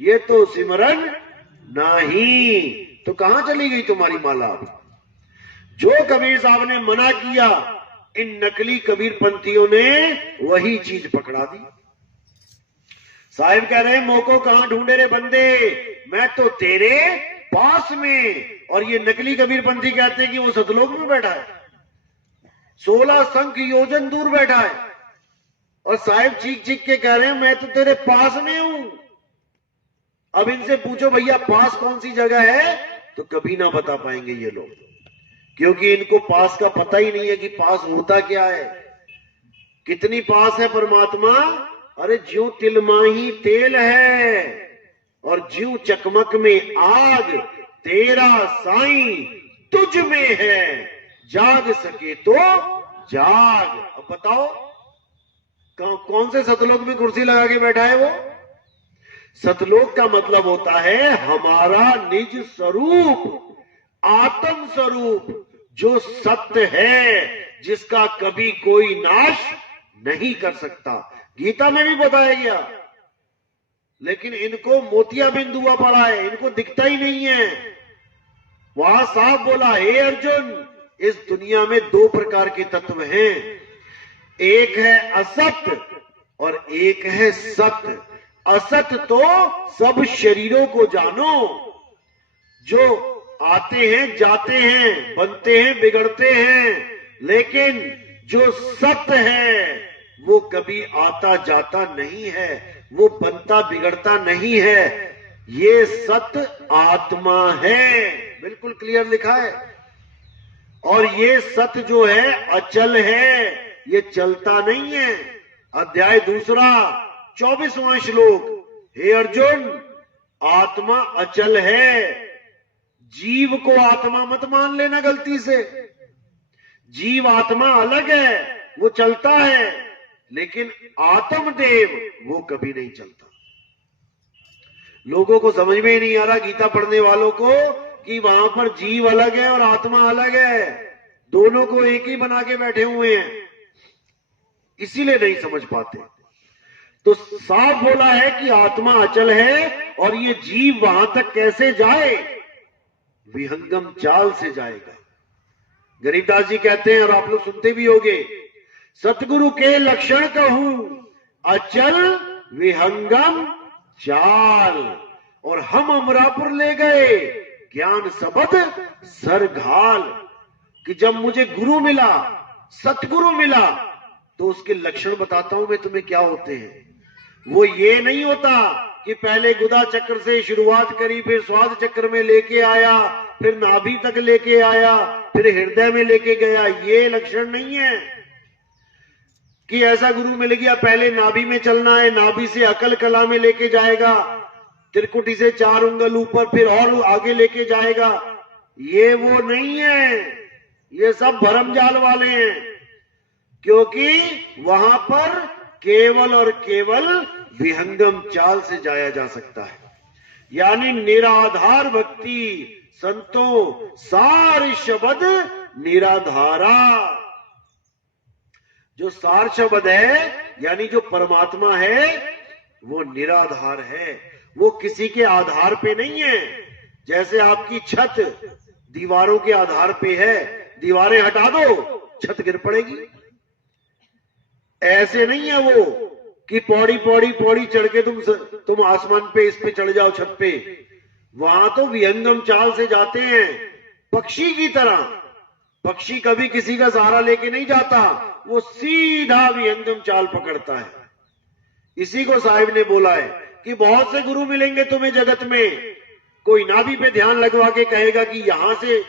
ये तो सिमरन नहीं। तो कहां चली गई तुम्हारी माला? अभी जो कबीर साहब ने मना किया, इन नकली कबीर पंथियों ने वही चीज पकड़ा दी। साहिब कह रहे हैं, मोको कहां ढूंढे रे बंदे, मैं तो तेरे पास में। और ये नकली कबीर पंथी कहते हैं कि वो सतलोक में बैठा है, 16 संख योजन दूर बैठा है, और साहिब चीख चीख के कह रहे हैं, मैं तो तेरे पास में हूं। अब इनसे पूछो भैया पास कौन सी जगह है, तो कभी ना बता पाएंगे ये लोग, क्योंकि इनको पास का पता ही नहीं है कि पास होता क्या है। कितनी पास है परमात्मा? अरे ज्यों तिलमाही तेल है और ज्यों चकमक में आग, तेरा साईं तुझ में है, जाग सके तो जाग। अब बताओ कौन से सतलोक में कुर्सी लगा के बैठा है वो? सतलोक का मतलब होता है हमारा निज स्वरूप, आत्म स्वरूप, जो सत्य है, जिसका कभी कोई नाश नहीं कर सकता। गीता में भी बताया गया, लेकिन इनको मोतियाबिंद हुआ पड़ा है, इनको दिखता ही नहीं है। वहां साफ बोला, हे अर्जुन, इस दुनिया में 2 प्रकार के तत्व हैं, एक है असत्य और एक है सत्य। असत तो सब शरीरों को जानो, जो आते हैं जाते हैं, बनते हैं बिगड़ते हैं, लेकिन जो सत्य है वो कभी आता जाता नहीं है, वो बनता बिगड़ता नहीं है। ये सत्य आत्मा है, बिल्कुल क्लियर लिखा है। और ये सत्य जो है अचल है, ये चलता नहीं है। अध्याय 2 24वां श्लोक, हे अर्जुन, आत्मा अचल है, जीव को आत्मा मत मान लेना गलती से। जीव आत्मा अलग है, वो चलता है, लेकिन आत्मदेव वो कभी नहीं चलता। लोगों को समझ में ही नहीं आ रहा, गीता पढ़ने वालों को, कि वहां पर जीव अलग है और आत्मा अलग है, दोनों को एक ही बना के बैठे हुए हैं, इसीलिए नहीं समझ पाते। तो साफ बोला है कि आत्मा अचल है, और ये जीव वहां तक कैसे जाए? विहंगम चाल से जाएगा। गरीबदास जी कहते हैं, और आप लोग सुनते भी होंगे, सतगुरु के लक्षण कहूं अचल विहंगम चाल, और हम अमरापुर ले गए ज्ञान सबद सरघाल। कि जब मुझे गुरु मिला, सतगुरु मिला, तो उसके लक्षण बताता हूं मैं तुम्हें क्या होते हैं। वो ये नहीं होता कि पहले गुदा चक्र से शुरुआत करी, फिर स्वाद चक्र में लेके आया, फिर नाभि तक लेके आया, फिर हृदय में लेके गया। ये लक्षण नहीं है कि ऐसा गुरु मिल गया, पहले नाभि में चलना है, नाभि से अकल कला में लेके जाएगा, त्रिकुटी से 4 उंगल ऊपर, फिर और आगे लेके जाएगा। ये वो नहीं है, ये सब भरमजाल वाले हैं, क्योंकि वहां पर केवल और केवल विहंगम चाल से जाया जा सकता है। यानी निराधार भक्ति, संतों सार शब्द निराधारा। जो सार शब्द है, यानी जो परमात्मा है, वो निराधार है, वो किसी के आधार पे नहीं है। जैसे आपकी छत दीवारों के आधार पे है, दीवारें हटा दो छत गिर पड़ेगी। ऐसे नहीं है वो कि पौड़ी पौड़ी पौड़ी चढ़ के तुम आसमान पे, इस पे चढ़ जाओ छत पे। वहां तो विहंगम चाल से जाते हैं, पक्षी की तरह। पक्षी कभी किसी का सहारा लेके नहीं जाता, वो सीधा विहंगम चाल पकड़ता है। इसी को साहिब ने बोला है कि बहुत से गुरु मिलेंगे तुम्हें जगत में, कोई नाभि पे ध्यान लगवा के कहेगा कि यहां से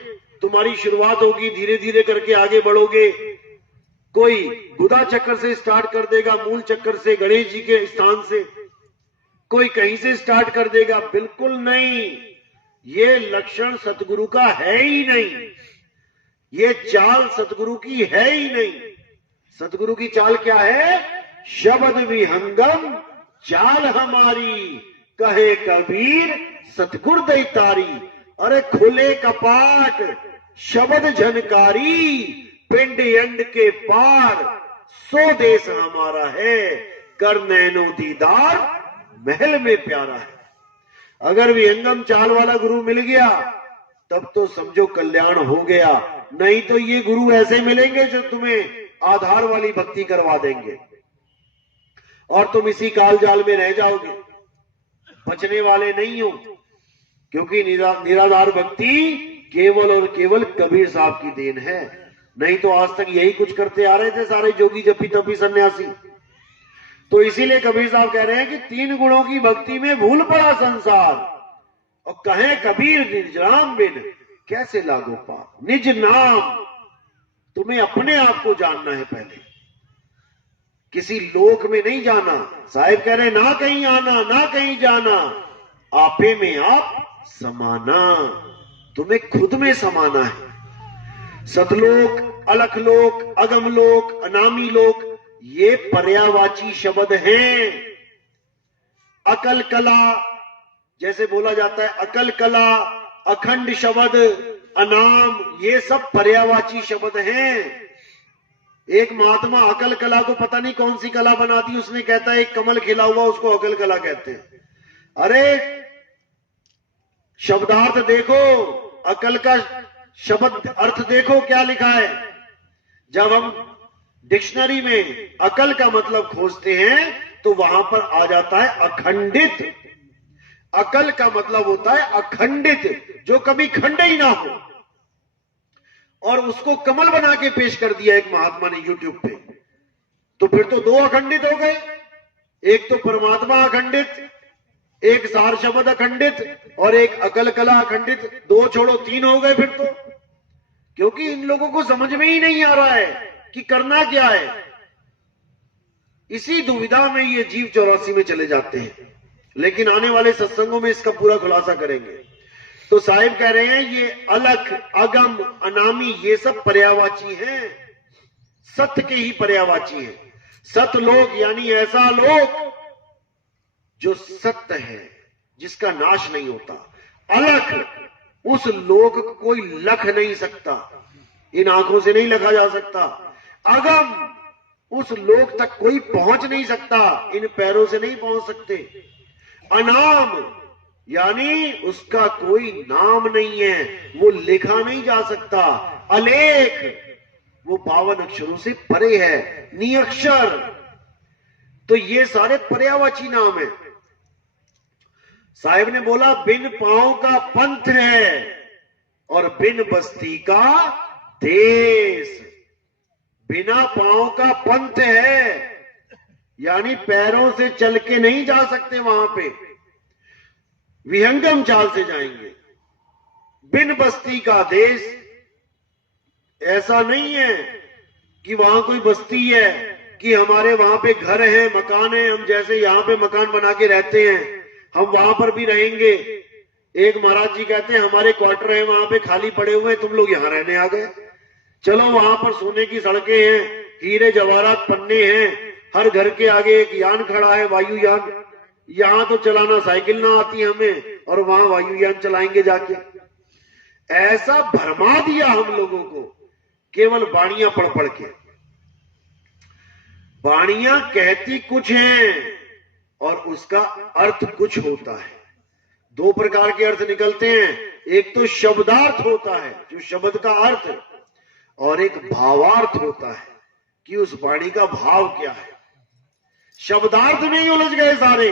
तुम्हारी शुरुआत होगी, धीरे धीरे करके आगे बढ़ोगे। कोई गुदा चक्र से स्टार्ट कर देगा, मूल चक्र से, गणेश जी के स्थान से। कोई कहीं से स्टार्ट कर देगा, बिल्कुल नहीं। ये लक्षण सतगुरु का है ही नहीं, ये चाल सतगुरु की है ही नहीं। सतगुरु की चाल क्या है? शब्द विहंगम चाल हमारी, कहे कबीर सतगुर दैतारी। अरे खुले कपाट शब्द झनकारी, पिंड अंड के पार सो देश हमारा है, कर नैनो दीदार महल में प्यारा है। अगर विहंगम चाल वाला गुरु मिल गया तब तो समझो कल्याण हो गया, नहीं तो ये गुरु ऐसे मिलेंगे जो तुम्हें आधार वाली भक्ति करवा देंगे और तुम इसी काल जाल में रह जाओगे, बचने वाले नहीं हो। क्योंकि निराधार भक्ति केवल और केवल कबीर साहब की देन है, नहीं तो आज तक यही कुछ करते आ रहे थे सारे जोगी जपी तपी सन्यासी। तो इसीलिए कबीर साहब कह रहे हैं कि 3 गुणों की भक्ति में भूल पड़ा संसार, और कहे कबीर निज नाम बिन कैसे लागो पाप। निज नाम, तुम्हें अपने आप को जानना है पहले, किसी लोक में नहीं जाना। साहिब कह रहे ना कहीं आना ना कहीं जाना, आपे में आप समाना, तुम्हें खुद में समाना है। सतलोक, अलखलोक, अगमलोक, अनामी लोक, ये पर्यायवाची शब्द हैं। अकल कला, जैसे बोला जाता है अकल कला, अखंड शब्द, अनाम, ये सब पर्यायवाची शब्द हैं। एक महात्मा अकल कला को पता नहीं कौन सी कला बना दी, उसने कहता है एक कमल खिला हुआ उसको अकल कला कहते हैं। अरे शब्दार्थ देखो, अकल का शब्द अर्थ देखो क्या लिखा है। जब हम डिक्शनरी में अकल का मतलब खोजते हैं तो वहां पर आ जाता है अखंडित। अकल का मतलब होता है अखंडित, जो कभी खंड ही ना हो, और उसको कमल बना के पेश कर दिया एक महात्मा ने यूट्यूब पे। तो फिर तो 2 अखंडित हो गए, एक तो परमात्मा अखंडित, एक सार शब्द अखंडित, और एक अकल कला अखंडित। 2 छोड़ो 3 हो गए फिर तो। क्योंकि इन लोगों को समझ में ही नहीं आ रहा है कि करना क्या है। इसी दुविधा में ये जीव 84 में चले जाते हैं, लेकिन आने वाले सत्संगों में इसका पूरा खुलासा करेंगे। तो साहिब कह रहे हैं ये अलख, अगम, अनामी, ये सब पर्यायवाची हैं, सत्य के ही पर्यायवाची हैं। सतलोक यानी ऐसा लोक जो सत्य है, जिसका नाश नहीं होता। अलख, उस लोक को कोई लख नहीं सकता, इन आंखों से नहीं लखा जा सकता। अगम, उस लोक तक कोई पहुंच नहीं सकता, इन पैरों से नहीं पहुंच सकते। अनाम यानी उसका कोई नाम नहीं है, वो लिखा नहीं जा सकता। अलेख, वो 52 अक्षरों से परे है। निअक्षर, तो ये सारे पर्यायवाची नाम है। साहिब ने बोला बिन पांव का पंथ है और बिन बस्ती का देश। बिना पांव का पंथ है, यानी पैरों से चल के नहीं जा सकते, वहां पे विहंगम चाल से जाएंगे। बिन बस्ती का देश, ऐसा नहीं है कि वहां कोई बस्ती है कि हमारे वहां पे घर है, मकान है, हम जैसे यहां पे मकान बना के रहते हैं हम वहां पर भी रहेंगे। एक महाराज जी कहते हैं हमारे क्वार्टर है वहां पे खाली पड़े हुए हैं, तुम लोग यहां रहने आ गए। चलो वहां पर सोने की सड़कें हैं, हीरे जवाहरात पन्ने हैं, हर घर के आगे एक यान खड़ा है, वायुयान। यहां तो चलाना साइकिल ना आती हमें, और वहां वायुयान चलाएंगे जाके। ऐसा भरमा दिया हम लोगों को केवल बाणियां पढ़ पढ़ के। बाणियां कहती कुछ हैं और उसका अर्थ कुछ होता है। 2 प्रकार के अर्थ निकलते हैं, एक तो शब्दार्थ होता है जो शब्द का अर्थ, और एक भावार्थ होता है कि उस वाणी का भाव क्या है। शब्दार्थ में ही उलझ गए सारे,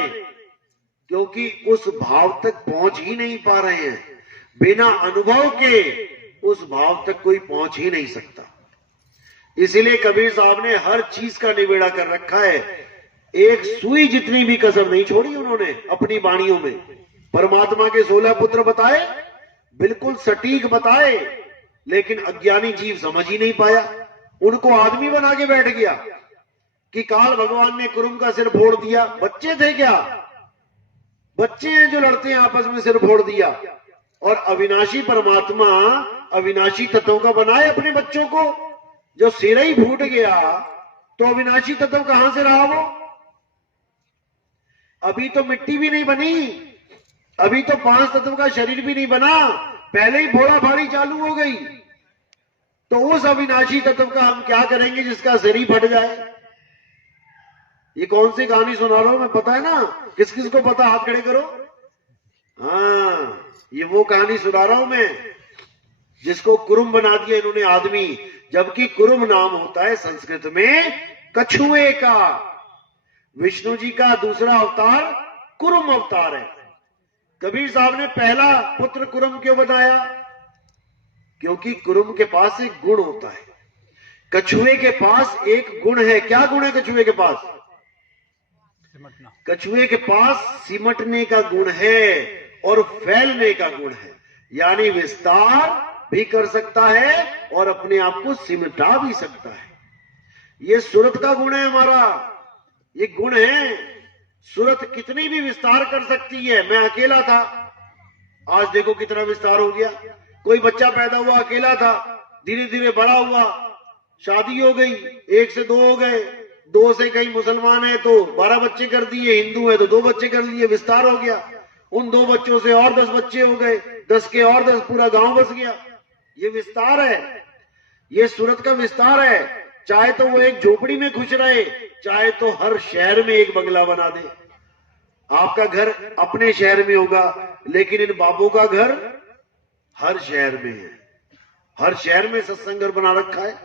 क्योंकि उस भाव तक पहुंच ही नहीं पा रहे हैं। बिना अनुभव के उस भाव तक कोई पहुंच ही नहीं सकता। इसीलिए कबीर साहब ने हर चीज का निबेड़ा कर रखा है, एक सुई जितनी भी कसर नहीं छोड़ी उन्होंने अपनी वाणियों में। परमात्मा के 16 पुत्र बताए, बिल्कुल सटीक बताए, लेकिन अज्ञानी जीव समझ ही नहीं पाया। उनको आदमी बना के बैठ गया कि काल भगवान ने कुरुम का सिर फोड़ दिया। बच्चे थे क्या? बच्चे हैं जो लड़ते हैं आपस में, सिर फोड़ दिया। और अविनाशी परमात्मा अविनाशी तत्वों का बनाए अपने बच्चों को। जो सिर ही फूट गया तो अविनाशी तत्व कहां से रहा वो? अभी तो मिट्टी भी नहीं बनी, अभी तो 5 तत्व का शरीर भी नहीं बना, पहले ही फोड़ा फाड़ी चालू हो गई। तो उस अविनाशी तत्व का हम क्या करेंगे जिसका सिर ही फट जाए? ये कौन सी कहानी सुना रहा हूं मैं, पता है ना? किस किस को पता, हाथ खड़े करो। हाँ, ये वो कहानी सुना रहा हूं मैं जिसको कुरुम बना दिया इन्होंने आदमी, जबकि कुरुम नाम होता है संस्कृत में कछुए का। विष्णु जी का दूसरा अवतार कुरुम अवतार है। कबीर साहब ने पहला पुत्र कुरुम क्यों बताया? क्योंकि कुरुम के पास एक गुण होता है, कछुए के पास एक गुण है। क्या गुण है कछुए के पास? कछुए के पास सिमटने का गुण है और फैलने का गुण है, यानी विस्तार भी कर सकता है और अपने आप को सिमटा भी सकता है। ये सूरत का गुण है हमारा, ये गुण है। सूरत कितनी भी विस्तार कर सकती है। मैं अकेला था, आज देखो कितना विस्तार हो गया। कोई बच्चा पैदा हुआ, अकेला था, धीरे धीरे बड़ा हुआ, शादी हो गई, 1 से 2 हो गए, 2 से कहीं मुसलमान है तो 12 बच्चे कर दिए, हिंदू है तो 2 बच्चे कर लिए, विस्तार हो गया। उन 2 बच्चों से और 10 बच्चे हो गए, 10 के और 10, पूरा गांव बस गया। ये विस्तार है, ये सूरत का विस्तार है। चाहे तो वो एक झोपड़ी में खुश रहे, चाहे तो हर शहर में एक बंगला बना दे। आपका घर अपने शहर में होगा, लेकिन इन बाबों का घर हर शहर में है, हर शहर में सत्संग घर बना रखा है।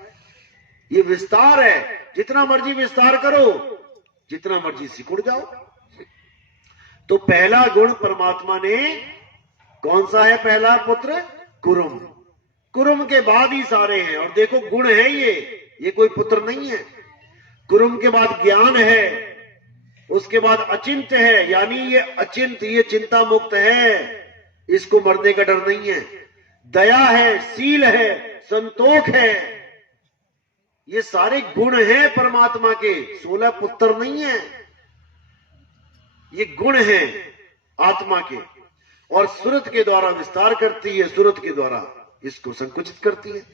ये विस्तार है। जितना मर्जी विस्तार करो, जितना मर्जी सिकुड़ जाओ। तो पहला गुण परमात्मा ने कौन सा है? पहला पुत्र कुरुम। कुरुम के बाद ही सारे हैं। और देखो गुण है ये कोई पुत्र नहीं है। कुरुम के बाद ज्ञान है, उसके बाद अचिंत्य है, यानी ये अचिंत्य, ये चिंता मुक्त है, इसको मरने का डर नहीं है। दया है, शील है, संतोष है, ये सारे गुण हैं परमात्मा के। 16 पुत्र नहीं है, ये गुण हैं आत्मा के। और सूरत के द्वारा विस्तार करती है, सूरत के द्वारा इसको संकुचित करती है।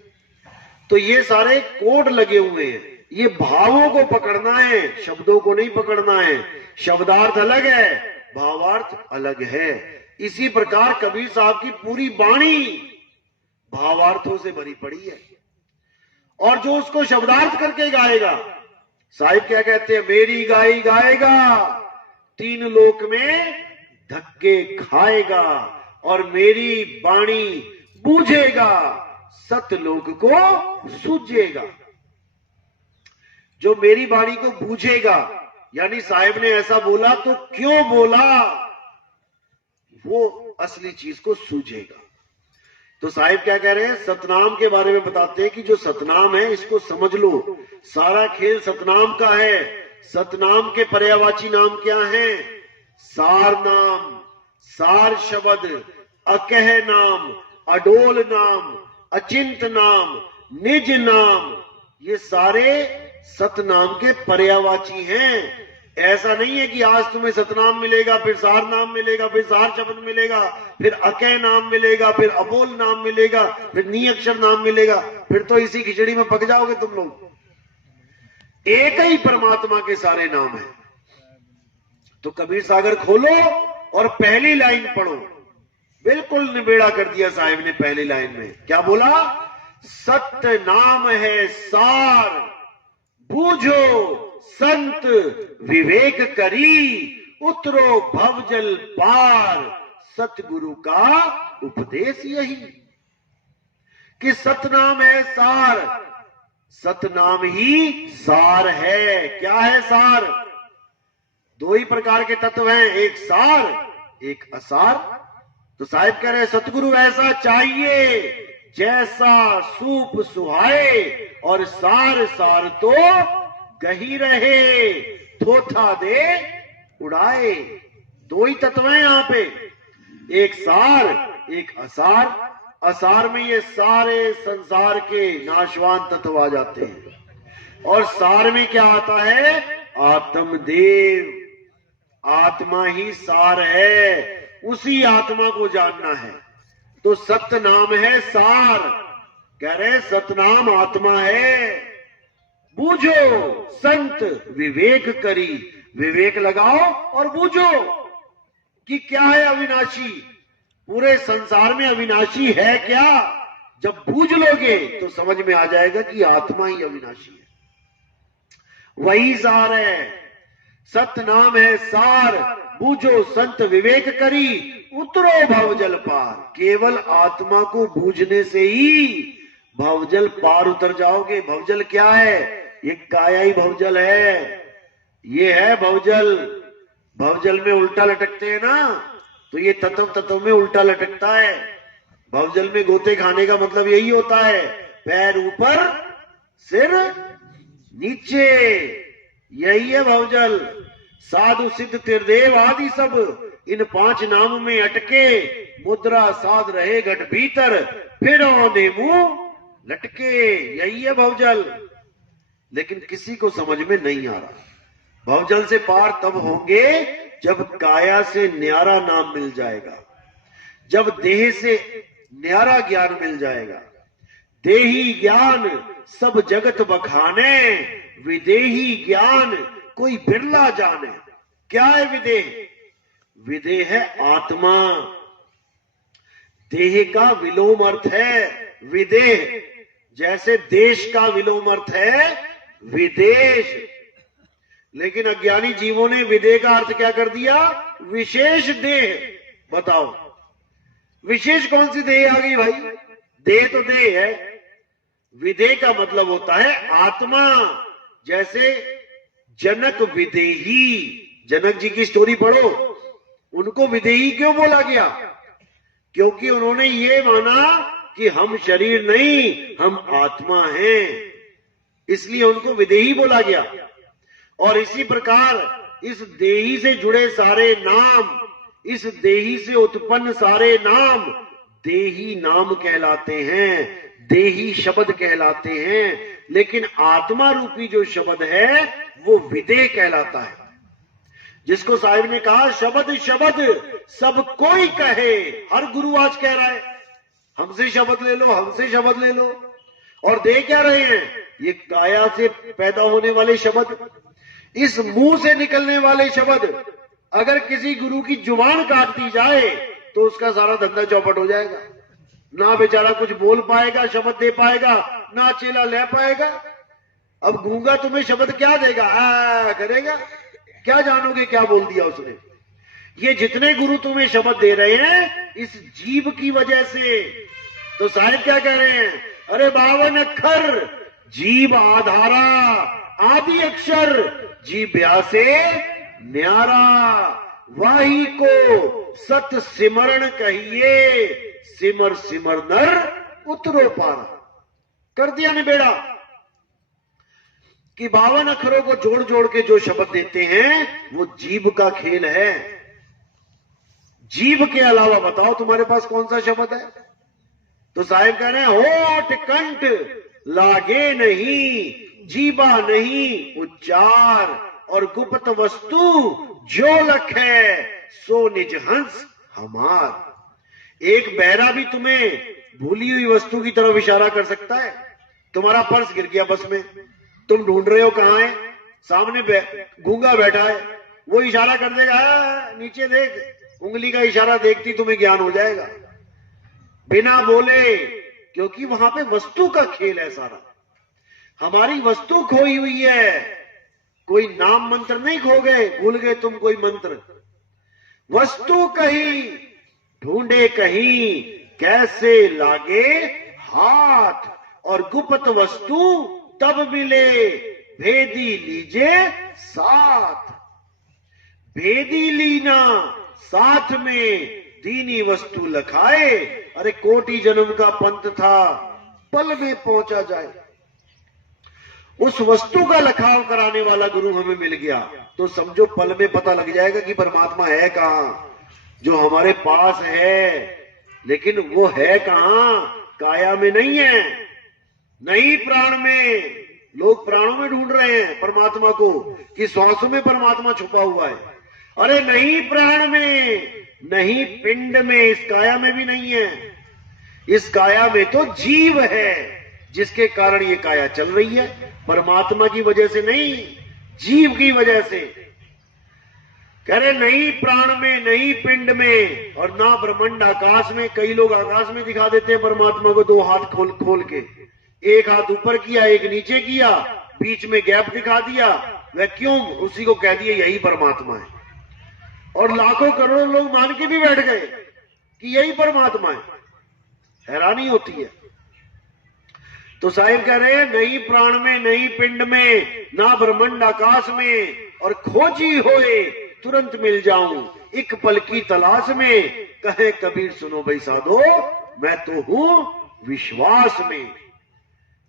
तो ये सारे कोड लगे हुए हैं। ये भावों को पकड़ना है, शब्दों को नहीं पकड़ना है। शब्दार्थ अलग है, भावार्थ अलग है। इसी प्रकार कबीर साहब की पूरी वाणी भावार्थों से भरी पड़ी है। और जो उसको शब्दार्थ करके गाएगा, साहिब क्या कहते हैं? मेरी गाई गाएगा, 3 लोक में धक्के खाएगा, और मेरी वाणी बूझेगा, सतलोक को सूझेगा। जो मेरी वाणी को बूझेगा, यानी साहिब ने ऐसा बोला तो क्यों बोला, वो असली चीज को सूझेगा। तो साहिब क्या कह रहे हैं? सतनाम के बारे में बताते हैं कि जो सतनाम है इसको समझ लो। सारा खेल सतनाम का है। सतनाम के पर्यायवाची नाम क्या है? सार नाम, सार शब्द, अकह नाम, अडोल नाम, अचिंत नाम, निज नाम, ये सारे सतनाम के पर्यायवाची हैं। ऐसा नहीं है कि आज तुम्हें सतनाम मिलेगा, फिर सार नाम मिलेगा, फिर सार शब्द मिलेगा, फिर अकह नाम मिलेगा, फिर अबोल नाम मिलेगा, फिर नी अक्षर नाम मिलेगा। फिर तो इसी खिचड़ी में पक जाओगे तुम लोग। एक ही परमात्मा के सारे नाम हैं। तो कबीर सागर खोलो और पहली लाइन पढ़ो। बिल्कुल निबेड़ा कर दिया साहिब ने पहली लाइन में। क्या बोला? सत्य नाम है सार, बूझो संत विवेक करी, उतरो भवजल पार, सतगुरु का उपदेश यही। कि सतनाम है सार, सतनाम ही सार है। क्या है सार? 2 ही प्रकार के तत्व हैं, एक सार एक असार। तो साहिब कह रहे हैं सतगुरु ऐसा चाहिए जैसा सूप सुहाए, और सार सार तो गही रहे, थोथा दे उड़ाए। 2 ही तत्व हैं यहां पे, एक सार एक असार। असार में ये सारे संसार के नाशवान तत्व आ जाते हैं, और सार में क्या आता है? आत्मदेव। आत्मा ही सार है, उसी आत्मा को जानना है। तो सत्य नाम है सार, कह रहे सतनाम आत्मा है। बूझो संत विवेक करी, विवेक लगाओ और बूझो कि क्या है अविनाशी, पूरे संसार में अविनाशी है क्या। जब बूझ लोगे तो समझ में आ जाएगा कि आत्मा ही अविनाशी है, वही सार है। सत्य नाम है सार, बूझो संत विवेक करी, उतरो भवजल पार। केवल आत्मा को बूझने से ही भवजल पार उतर जाओगे। भवजल क्या है? ये काया ही भवजल है, ये है भवजल। भवजल में उल्टा लटकते हैं ना, तो ये तत्व में उल्टा लटकता है। भवजल में गोते खाने का मतलब यही होता है, पैर ऊपर सिर नीचे, यही है भवजल। साधु सिद्ध त्रिदेव आदि सब इन 5 नाम में अटके, मुद्रा साध रहे घट भीतर, फिर औने मुंह लटके, यही है भवजल। लेकिन किसी को समझ में नहीं आ रहा। भवजल से पार तब होंगे जब काया से न्यारा नाम मिल जाएगा, जब देह से न्यारा ज्ञान मिल जाएगा। देही ज्ञान सब जगत बखाने, विदेही ज्ञान कोई बिरला जाने। क्या है विदेह? विदेह है आत्मा। देह का विलोम अर्थ है विदेह, जैसे देश का विलोम अर्थ है विदेश। लेकिन अज्ञानी जीवों ने विदेह का अर्थ क्या कर दिया? विशेष देह। बताओ विशेष कौन सी देह आ गई भाई? देह तो देह है, विदेह का मतलब होता है आत्मा। जैसे जनक विदेही, जनक जी की स्टोरी पढ़ो, उनको विदेही क्यों बोला गया? क्योंकि उन्होंने ये माना कि हम शरीर नहीं, हम आत्मा हैं, इसलिए उनको विदेही बोला गया। और इसी प्रकार इस देही से जुड़े सारे नाम, इस देही से उत्पन्न सारे नाम देही नाम कहलाते हैं, देही शब्द कहलाते हैं। लेकिन आत्मा रूपी जो शब्द है वो विदेह कहलाता है। जिसको साहिब ने कहा शब्द शब्द सब कोई कहे। हर गुरु आज कह रहा है हमसे शब्द ले लो, हमसे शब्द ले लो। और दे क्या रहे हैं? ये काया से पैदा होने वाले शब्द, इस मुंह से निकलने वाले शब्द। अगर किसी गुरु की जुबान काट दी जाए तो उसका सारा धंधा चौपट हो जाएगा। ना बेचारा कुछ बोल पाएगा, शब्द दे पाएगा, ना चेला ले पाएगा। अब गूंगा तुम्हें शब्द क्या देगा? आ करेगा, क्या जानोगे क्या बोल दिया उसने? ये जितने गुरु तुम्हें शब्द दे रहे हैं इस जीव की वजह से। तो साहिब क्या कह रहे हैं? अरे 52 अक्षर जीव आधारा, आदि अक्षर जीव ब्यासे न्यारा, वाही को सत सिमरण कहिए, सिमर सिमर नर उतरो पारा। कर दिया निबेड़ा कि 52 अक्षरों को जोड़ जोड़ के जो शब्द देते हैं वो जीव का खेल है। जीव के अलावा बताओ तुम्हारे पास कौन सा शब्द है? तो साहिब कह रहे हैं होठ कंठ लागे नहीं, जीवा नहीं उच्चार, और गुप्त वस्तु जो लखे सो निज हंस हमार। एक बहरा भी तुम्हें भूली हुई वस्तु की तरफ इशारा कर सकता है। तुम्हारा पर्स गिर गया बस में, तुम ढूंढ रहे हो कहां है, सामने गूंगा बैठा है, वो इशारा कर देगा नीचे देख, उंगली का इशारा देखती तुम्हें ज्ञान हो जाएगा बिना बोले, क्योंकि वहां पे वस्तु का खेल है सारा। हमारी वस्तु खोई हुई है, कोई नाम मंत्र नहीं खो गए, भूल गए तुम कोई मंत्र। वस्तु कहीं ढूंढे कहीं, कैसे लागे हाथ, और गुप्त वस्तु तब मिले, भेदी लीजे साथ। भेदी लीना साथ में, दीनी वस्तु लखाए। अरे कोटि जन्म का पंथ था, पल में पहुंचा जाए। उस वस्तु का लखाव कराने वाला गुरु हमें मिल गया तो समझो पल में पता लग जाएगा कि परमात्मा है कहां, जो हमारे पास है। लेकिन वो है कहां? काया में नहीं है, नहीं प्राण में। लोग प्राणों में ढूंढ रहे हैं परमात्मा को कि श्वासों में परमात्मा छुपा हुआ है। अरे नहीं प्राण में, नहीं पिंड में, इस काया में भी नहीं है। इस काया में तो जीव है, जिसके कारण ये काया चल रही है, परमात्मा की वजह से नहीं, जीव की वजह से। कह रहे नहीं प्राण में, नहीं पिंड में, और ना ब्रह्मांड आकाश में। कई लोग आकाश में दिखा देते हैं परमात्मा को, दो हाथ खोल खोल के, एक हाथ ऊपर किया, एक नीचे किया, बीच में गैप दिखा दिया, वैक्यूम, उसी को कह दिया यही परमात्मा है। और लाखों करोड़ों लोग मान के भी बैठ गए कि यही परमात्मा है। हैरानी होती है। तो साहिब कह रहे हैं नहीं प्राण में, नहीं पिंड में, ना ब्रह्मांड आकाश में, और खोजी होए तुरंत मिल जाऊं एक पल की तलाश में। कहे कबीर सुनो भाई साधो, मैं तो हूं विश्वास में।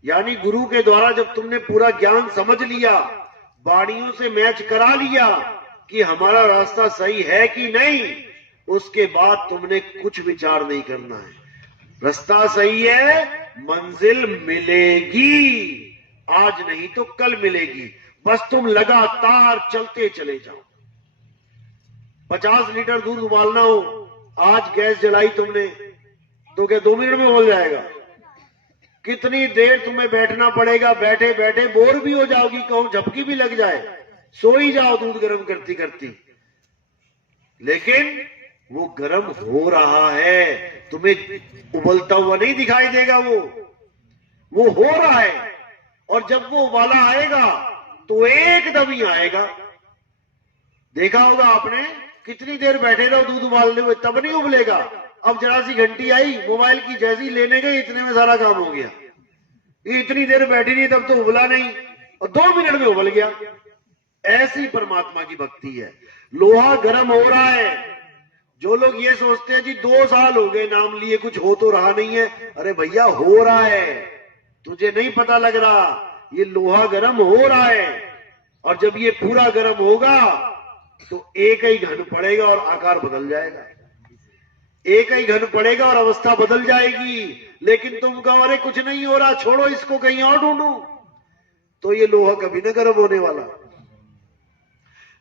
यानी गुरु के द्वारा जब तुमने पूरा ज्ञान समझ लिया, वाणियों से मैच करा लिया कि हमारा रास्ता सही है कि नहीं, उसके बाद तुमने कुछ विचार नहीं करना है। रास्ता सही है, मंजिल मिलेगी, आज नहीं तो कल मिलेगी, बस तुम लगातार चलते चले जाओ। 50 लीटर दूध उबालना हो, आज गैस जलाई तुमने, तो क्या 2 मिनट में उबल जाएगा? कितनी देर तुम्हें बैठना पड़ेगा, बैठे बैठे बोर भी हो जाओगी, कहूं झपकी भी लग जाए, सो ही जाओ दूध गर्म करती करती। लेकिन वो गर्म हो रहा है, तुम्हें उबलता हुआ नहीं दिखाई देगा, वो हो रहा है। और जब वो उबाला आएगा तो एकदम ही आएगा। देखा होगा आपने, कितनी देर बैठे रहो दूध उबालने हुए, तब नहीं उबलेगा। अब जरा सी घंटी आई मोबाइल की, जैसी लेने गए इतने में सारा काम हो गया। ये इतनी देर बैठी नहीं, तब तो उबला नहीं, और 2 मिनट में उबल गया। ऐसी परमात्मा की भक्ति है। लोहा गर्म हो रहा है। जो लोग ये सोचते हैं जी 2 साल हो गए नाम लिए, कुछ हो तो रहा नहीं है, अरे भैया हो रहा है, तुझे नहीं पता लग रहा, ये लोहा गर्म हो रहा है। और जब ये पूरा गर्म होगा तो एक ही घन पड़ेगा और आकार बदल जाएगा, एक ही घन पड़ेगा और अवस्था बदल जाएगी। लेकिन तुम कहो अरे कुछ नहीं हो रहा, छोड़ो इसको, कहीं और ढूंढो, तो ये लोहा कभी ना गर्म होने वाला।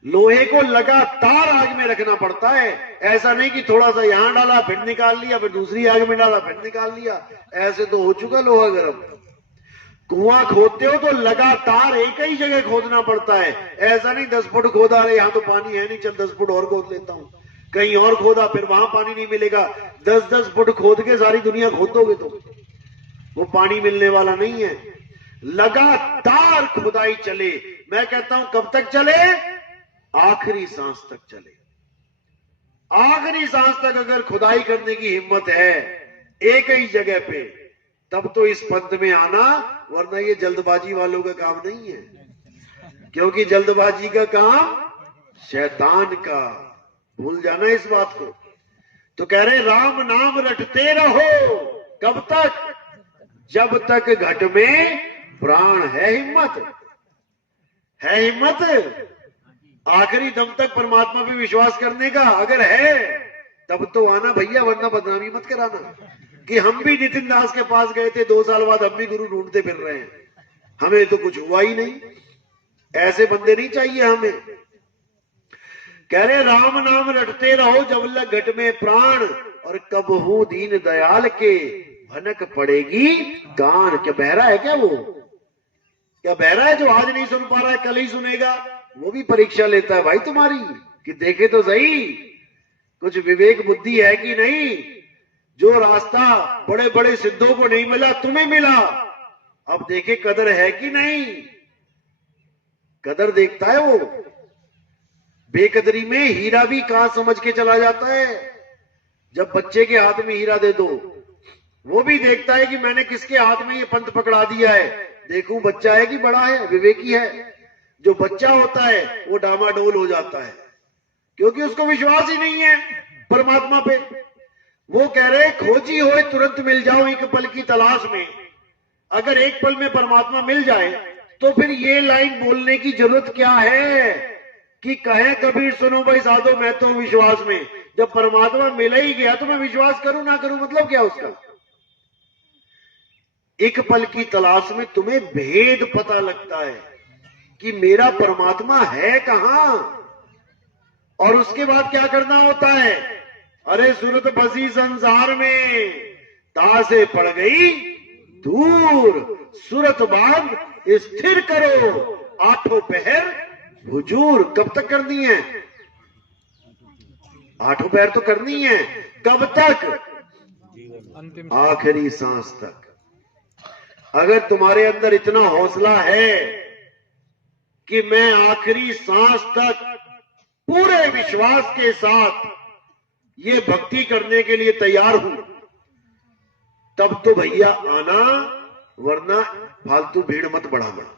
लोहे को लगातार आग में रखना पड़ता है। ऐसा नहीं कि थोड़ा सा यहां डाला फिर निकाल लिया, फिर दूसरी आग में डाला फिर निकाल लिया, ऐसे तो हो चुका लोहा गर्म। कुआं खोदते हो तो लगातार एक ही जगह खोदना पड़ता है। ऐसा नहीं 10 फुट खोदा, रहे यहां तो पानी है नहीं, चल 10 फुट और खोद लेता हूं, कहीं और खोदा, फिर वहां पानी नहीं मिलेगा, 10-10 फुट खोद के सारी दुनिया खोद दोगे तो वो पानी मिलने वाला नहीं है। लगातार खुदाई चले। मैं कहता हूं कब तक चले? आखिरी सांस तक चले। आखिरी सांस तक अगर खुदाई करने की हिम्मत है एक ही जगह पे, तब तो इस पंथ में आना, वरना ये जल्दबाजी वालों का काम नहीं है। क्योंकि जल्दबाजी का काम शैतान का, भूल जाना इस बात को। तो कह रहे राम नाम रटते रहो, कब तक? जब तक घट में प्राण है। हिम्मत है, हिम्मत आखिरी दम तक परमात्मा पे विश्वास करने का अगर है, तब तो आना भैया, वरना बदनामी मत कराना कि हम भी नितिन दास के पास गए थे, 2 साल बाद हम भी गुरु ढूंढते फिर रहे हैं, हमें तो कुछ हुआ ही नहीं। ऐसे बंदे नहीं चाहिए हमें। कह रहे राम नाम रटते रहो जब लग घट में प्राण, और कब हूं दीन दयाल के भनक पड़ेगी कान। क्या बहरा है क्या वो? क्या बहरा है जो आज नहीं सुन पा रहा है कल ही सुनेगा? वो भी परीक्षा लेता है भाई तुम्हारी, कि देखे तो सही कुछ विवेक बुद्धि है कि नहीं। जो रास्ता बड़े बड़े सिद्धों को नहीं मिला, तुम्हें मिला, अब देखे कदर है कि नहीं। कदर देखता है वो। बेकदरी में हीरा भी कहां समझ के चला जाता है। जब बच्चे के हाथ में हीरा दे दो, वो भी देखता है कि मैंने किसके हाथ में ये पंथ पकड़ा दिया है, देखूं बच्चा है कि बड़ा है, विवेकी है। जो बच्चा होता है वो डामाडोल हो जाता है, क्योंकि उसको विश्वास ही नहीं है परमात्मा पे। वो कह रहे खोजी होए तुरंत मिल जाओ एक पल की तलाश में। अगर एक पल में परमात्मा मिल जाए तो फिर ये लाइन बोलने की जरूरत क्या है कि कहे कबीर सुनो भाई साधो मैं तो विश्वास में। जब परमात्मा मिल ही गया तो मैं विश्वास करूं ना करूं, मतलब क्या उसका? एक पल की तलाश में तुम्हें भेद पता लगता है कि मेरा परमात्मा है कहां। और उसके बाद क्या करना होता है? अरे सूरत बसी संसार में, ता से पड़ गई दूर, सूरत बांध स्थिर करो, आठों पहर हुजूर। कब तक करनी है? आठों पहर तो करनी है। कब तक? आखिरी सांस तक। अगर तुम्हारे अंदर इतना हौसला है कि मैं आखिरी सांस तक पूरे विश्वास के साथ ये भक्ति करने के लिए तैयार हूं, तब तो भैया आना, वरना फालतू भीड़ मत बढ़ाना।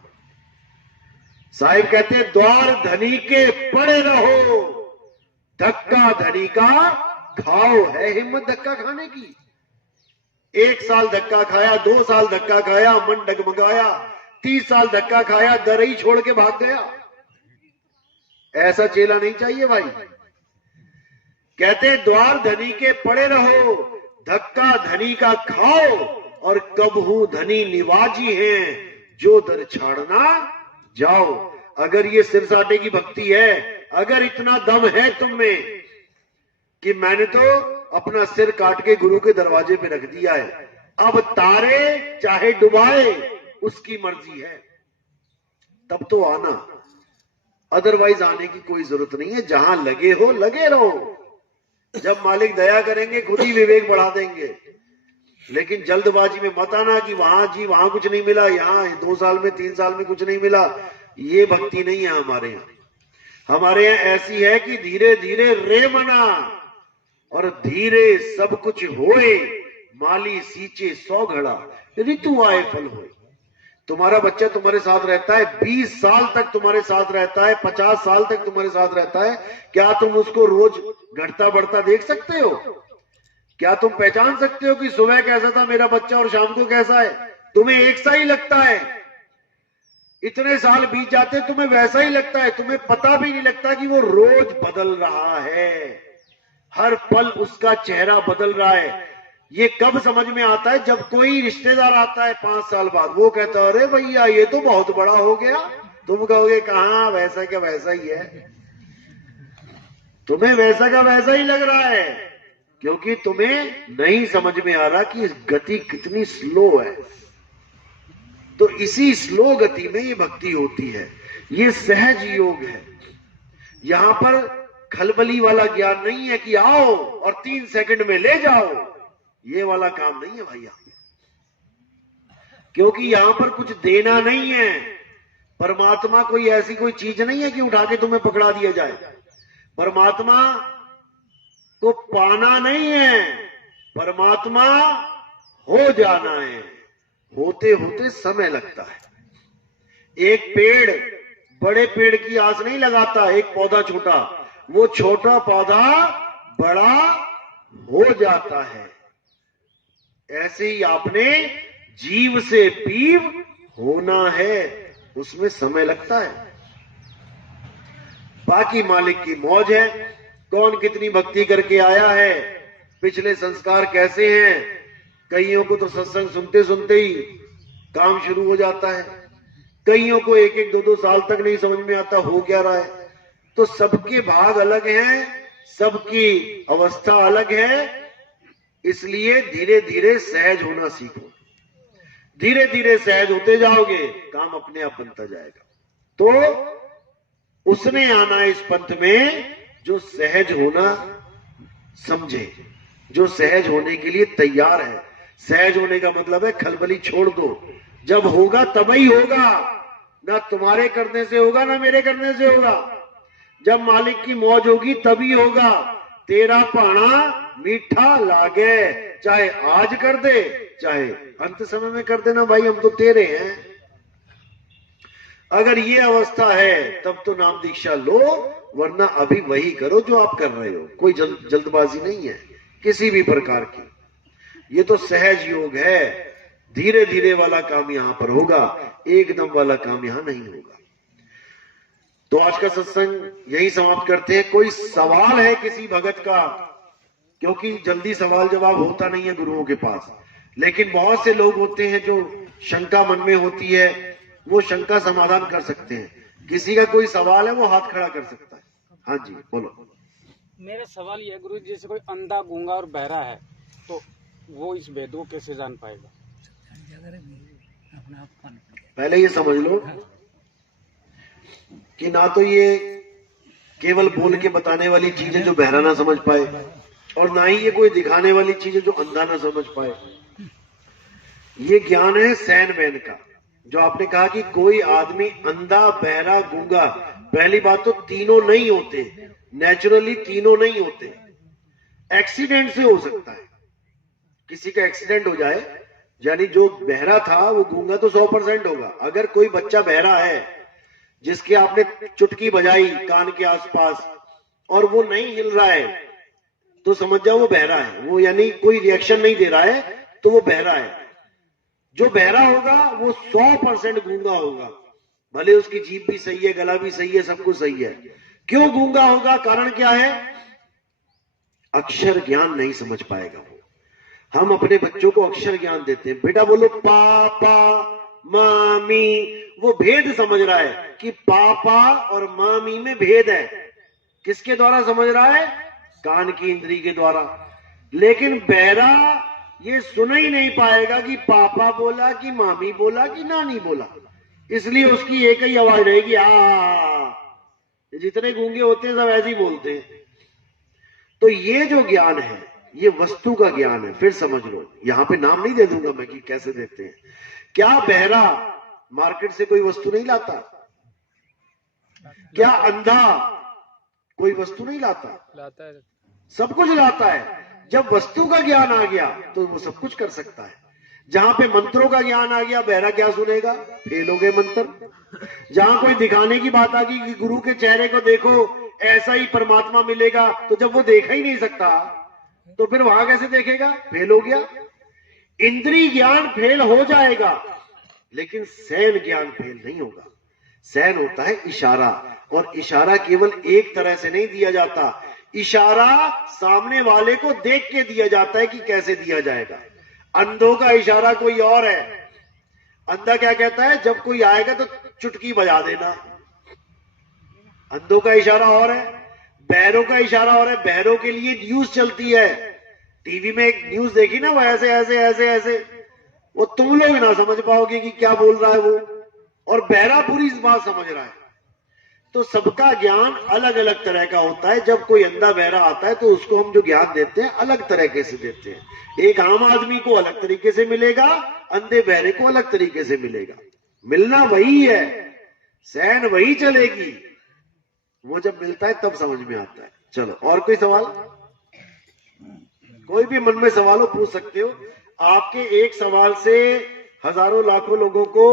साहिब कहते हैं द्वार धनी के पड़े रहो, धक्का धनी का खाओ। है हिम्मत धक्का खाने की? 1 साल धक्का खाया, 2 साल धक्का खाया, मन डगमगाया, 30 साल धक्का खाया, दरई छोड़ के भाग गया। ऐसा चेला नहीं चाहिए भाई। कहते द्वार धनी के पड़े रहो, धक्का धनी का खाओ, और कबहू धनी निवाजी हैं, जो दर छाड़ना जाओ। अगर ये सिरसाटे की भक्ति है, अगर इतना दम है तुम में कि मैंने तो अपना सिर काट के गुरु के दरवाजे पे रख दिया है, अब तारे चाहे डुबाए उसकी मर्जी है, तब तो आना। अदरवाइज आने की कोई जरूरत नहीं है। जहां लगे हो लगे रहो, जब मालिक दया करेंगे खुद ही विवेक बढ़ा देंगे। लेकिन जल्दबाजी में मत आना कि वहां कुछ नहीं मिला, यहाँ 2 साल में 3 साल में कुछ नहीं मिला। ये भक्ति नहीं है हमारे यहाँ। हमारे यहाँ ऐसी है कि धीरे धीरे रे मना, और धीरे सब कुछ होए, माली सींचे 100 घड़ा, ऋतु आए फल होए। तुम्हारा बच्चा तुम्हारे साथ रहता है, 20 साल तक तुम्हारे साथ रहता है, 50 साल तक तुम्हारे साथ रहता है। क्या तुम उसको रोज घटता बढ़ता देख सकते हो? क्या तुम पहचान सकते हो कि सुबह कैसा था मेरा बच्चा और शाम को कैसा है? तुम्हें एक सा ही लगता है। इतने साल बीत जाते तुम्हें वैसा ही लगता है। तुम्हें पता भी नहीं लगता कि वो रोज बदल रहा है, हर पल उसका चेहरा बदल रहा है। ये कब समझ में आता है? जब कोई रिश्तेदार आता है 5 साल बाद, वो कहता है अरे भैया ये तो बहुत बड़ा हो गया। तुम कहोगे कहां, वैसा क्या वैसा ही है। तुम्हें वैसा का वैसा ही लग रहा है, क्योंकि तुम्हें नहीं समझ में आ रहा कि गति कितनी स्लो है। तो इसी स्लो गति में ये भक्ति होती है, ये सहज योग है। यहां पर खलबली वाला ज्ञान नहीं है कि आओ और 3 सेकंड में ले जाओ, ये वाला काम नहीं है भैया। क्योंकि यहां पर कुछ देना नहीं है। परमात्मा कोई ऐसी कोई चीज नहीं है कि उठा के तुम्हें पकड़ा दिया जाए। परमात्मा को पाना नहीं है, परमात्मा हो जाना है। होते होते समय लगता है। एक पेड़ बड़े पेड़ की आस नहीं लगाता, एक पौधा छोटा, वो छोटा पौधा बड़ा हो जाता है। ऐसे ही आपने जीव से पीव होना है, उसमें समय लगता है। बाकी मालिक की मौज है, कौन कितनी भक्ति करके आया है, पिछले संस्कार कैसे हैं। कईयों को तो सत्संग सुनते सुनते ही काम शुरू हो जाता है, कईयों को 1-1, 2-2 साल तक नहीं समझ में आता हो क्या रहा है। तो सबके भाग अलग हैं, सबकी अवस्था अलग है। इसलिए धीरे धीरे सहज होना सीखो। धीरे धीरे सहज होते जाओगे, काम अपने आप बनता जाएगा। तो उसने आना इस पंथ में जो सहज होना समझे, जो सहज होने के लिए तैयार है। सहज होने का मतलब है खलबली छोड़ दो। जब होगा तब ही होगा, ना तुम्हारे करने से होगा ना मेरे करने से होगा। जब मालिक की मौज होगी तभी होगा। तेरा पाना मीठा लागे, चाहे आज कर दे चाहे अंत समय में कर देना, भाई हम तो तेरे हैं। अगर ये अवस्था है तब तो नाम दीक्षा लो, वरना अभी वही करो जो आप कर रहे हो। कोई जल्दबाजी नहीं है किसी भी प्रकार की। ये तो सहज योग है। धीरे धीरे वाला काम यहां पर होगा, एकदम वाला काम यहां नहीं होगा। तो आज का सत्संग यही समाप्त करते हैं। कोई सवाल है किसी भगत का? क्योंकि जल्दी सवाल जवाब होता नहीं है गुरुओं के पास, लेकिन बहुत से लोग होते हैं जो शंका मन में होती है, वो शंका समाधान कर सकते हैं। किसी का कोई सवाल है वो हाथ खड़ा कर सकता है। हाँ जी बोलो। मेरा सवाल यह है गुरु जी, जैसे कोई अंधा गूंगा और बहरा है तो वो इस भेद को कैसे जान पाएगा? पहले ये समझ लो कि ना तो ये केवल बोल के बताने वाली चीज है जो बहरा ना समझ पाए, और ना ही ये कोई दिखाने वाली चीज है जो अंधा ना समझ पाए। ये ज्ञान है सैन बैन का। जो आपने कहा कि कोई आदमी अंधा बहरा गूंगा, पहली बात तो तीनों नहीं होते, नेचुरली तीनों नहीं होते, एक्सीडेंट से हो सकता है। किसी का एक्सीडेंट हो जाए, यानी जो बहरा था वो गूंगा तो 100% होगा। अगर कोई बच्चा बहरा है जिसके आपने चुटकी बजाई कान के आसपास और वो नहीं हिल रहा है, तो समझ जाओ वो बहरा है। वो यानी कोई रिएक्शन नहीं दे रहा है तो वो बहरा है। जो बहरा होगा वो 100% गूंगा होगा, भले उसकी जीभ भी सही है, गला भी सही है, सब कुछ सही है। क्यों गूंगा होगा? कारण क्या है? अक्षर ज्ञान नहीं समझ पाएगा वो। हम अपने बच्चों को अक्षर ज्ञान देते हैं, बेटा बोलो पापा मामी, वो भेद समझ रहा है कि पापा और मामी में भेद है। किसके द्वारा समझ रहा है? कान की इंद्री के द्वारा। लेकिन बहरा ये सुन ही नहीं पाएगा कि पापा बोला कि मामी बोला कि नानी बोला, इसलिए उसकी एक ही आवाज रहेगी आ। जितने गूंगे होते हैं सब ऐसे ही बोलते हैं। तो ये जो ज्ञान है ये वस्तु का ज्ञान है। फिर समझ लो, यहां पे नाम नहीं दे दूंगा मैं कि कैसे देते हैं। क्या बहरा मार्केट से कोई वस्तु नहीं लाता? क्या अंधा कोई वस्तु नहीं लाता? लाता है, सब कुछ लाता है। जब वस्तु का ज्ञान आ गया तो वो सब कुछ कर सकता है। जहां पे मंत्रों का ज्ञान आ गया, बहरा क्या सुनेगा? फेल हो गए मंत्र। जहां कोई दिखाने की बात आ गई कि गुरु के चेहरे को देखो ऐसा ही परमात्मा मिलेगा, तो जब वो देखा ही नहीं सकता तो फिर वहां कैसे देखेगा? फेल हो गया। इंद्रिय ज्ञान फेल हो जाएगा, लेकिन सैन ज्ञान फेल नहीं होगा। सैन होता है इशारा, और इशारा केवल एक तरह से नहीं दिया जाता। इशारा सामने वाले को देख के दिया जाता है कि कैसे दिया जाएगा। अंधों का इशारा कोई और है। अंधा क्या कहता है? जब कोई आएगा तो चुटकी बजा देना। अंधों का इशारा और है, बहरों का इशारा और है। बहरों के लिए न्यूज चलती है, टीवी में एक न्यूज देखी ना, वो ऐसे ऐसे ऐसे ऐसे, वो तुम लोग ना समझ पाओगे कि क्या बोल रहा है वो, और बहरा पूरी इस बात समझ रहा है। तो सबका ज्ञान अलग अलग तरह का होता है। जब कोई अंधा बहरा आता है तो उसको हम जो ज्ञान देते हैं अलग तरीके से देते हैं। एक आम आदमी को अलग तरीके से मिलेगा, अंधे बहरे को अलग तरीके से मिलेगा। मिलना वही है, सैन वही चलेगी। वो जब मिलता है तब समझ में आता है। चलो, और कोई सवाल? कोई भी मन में सवाल हो पूछ सकते हो। आपके एक सवाल से हजारों लाखों लोगों को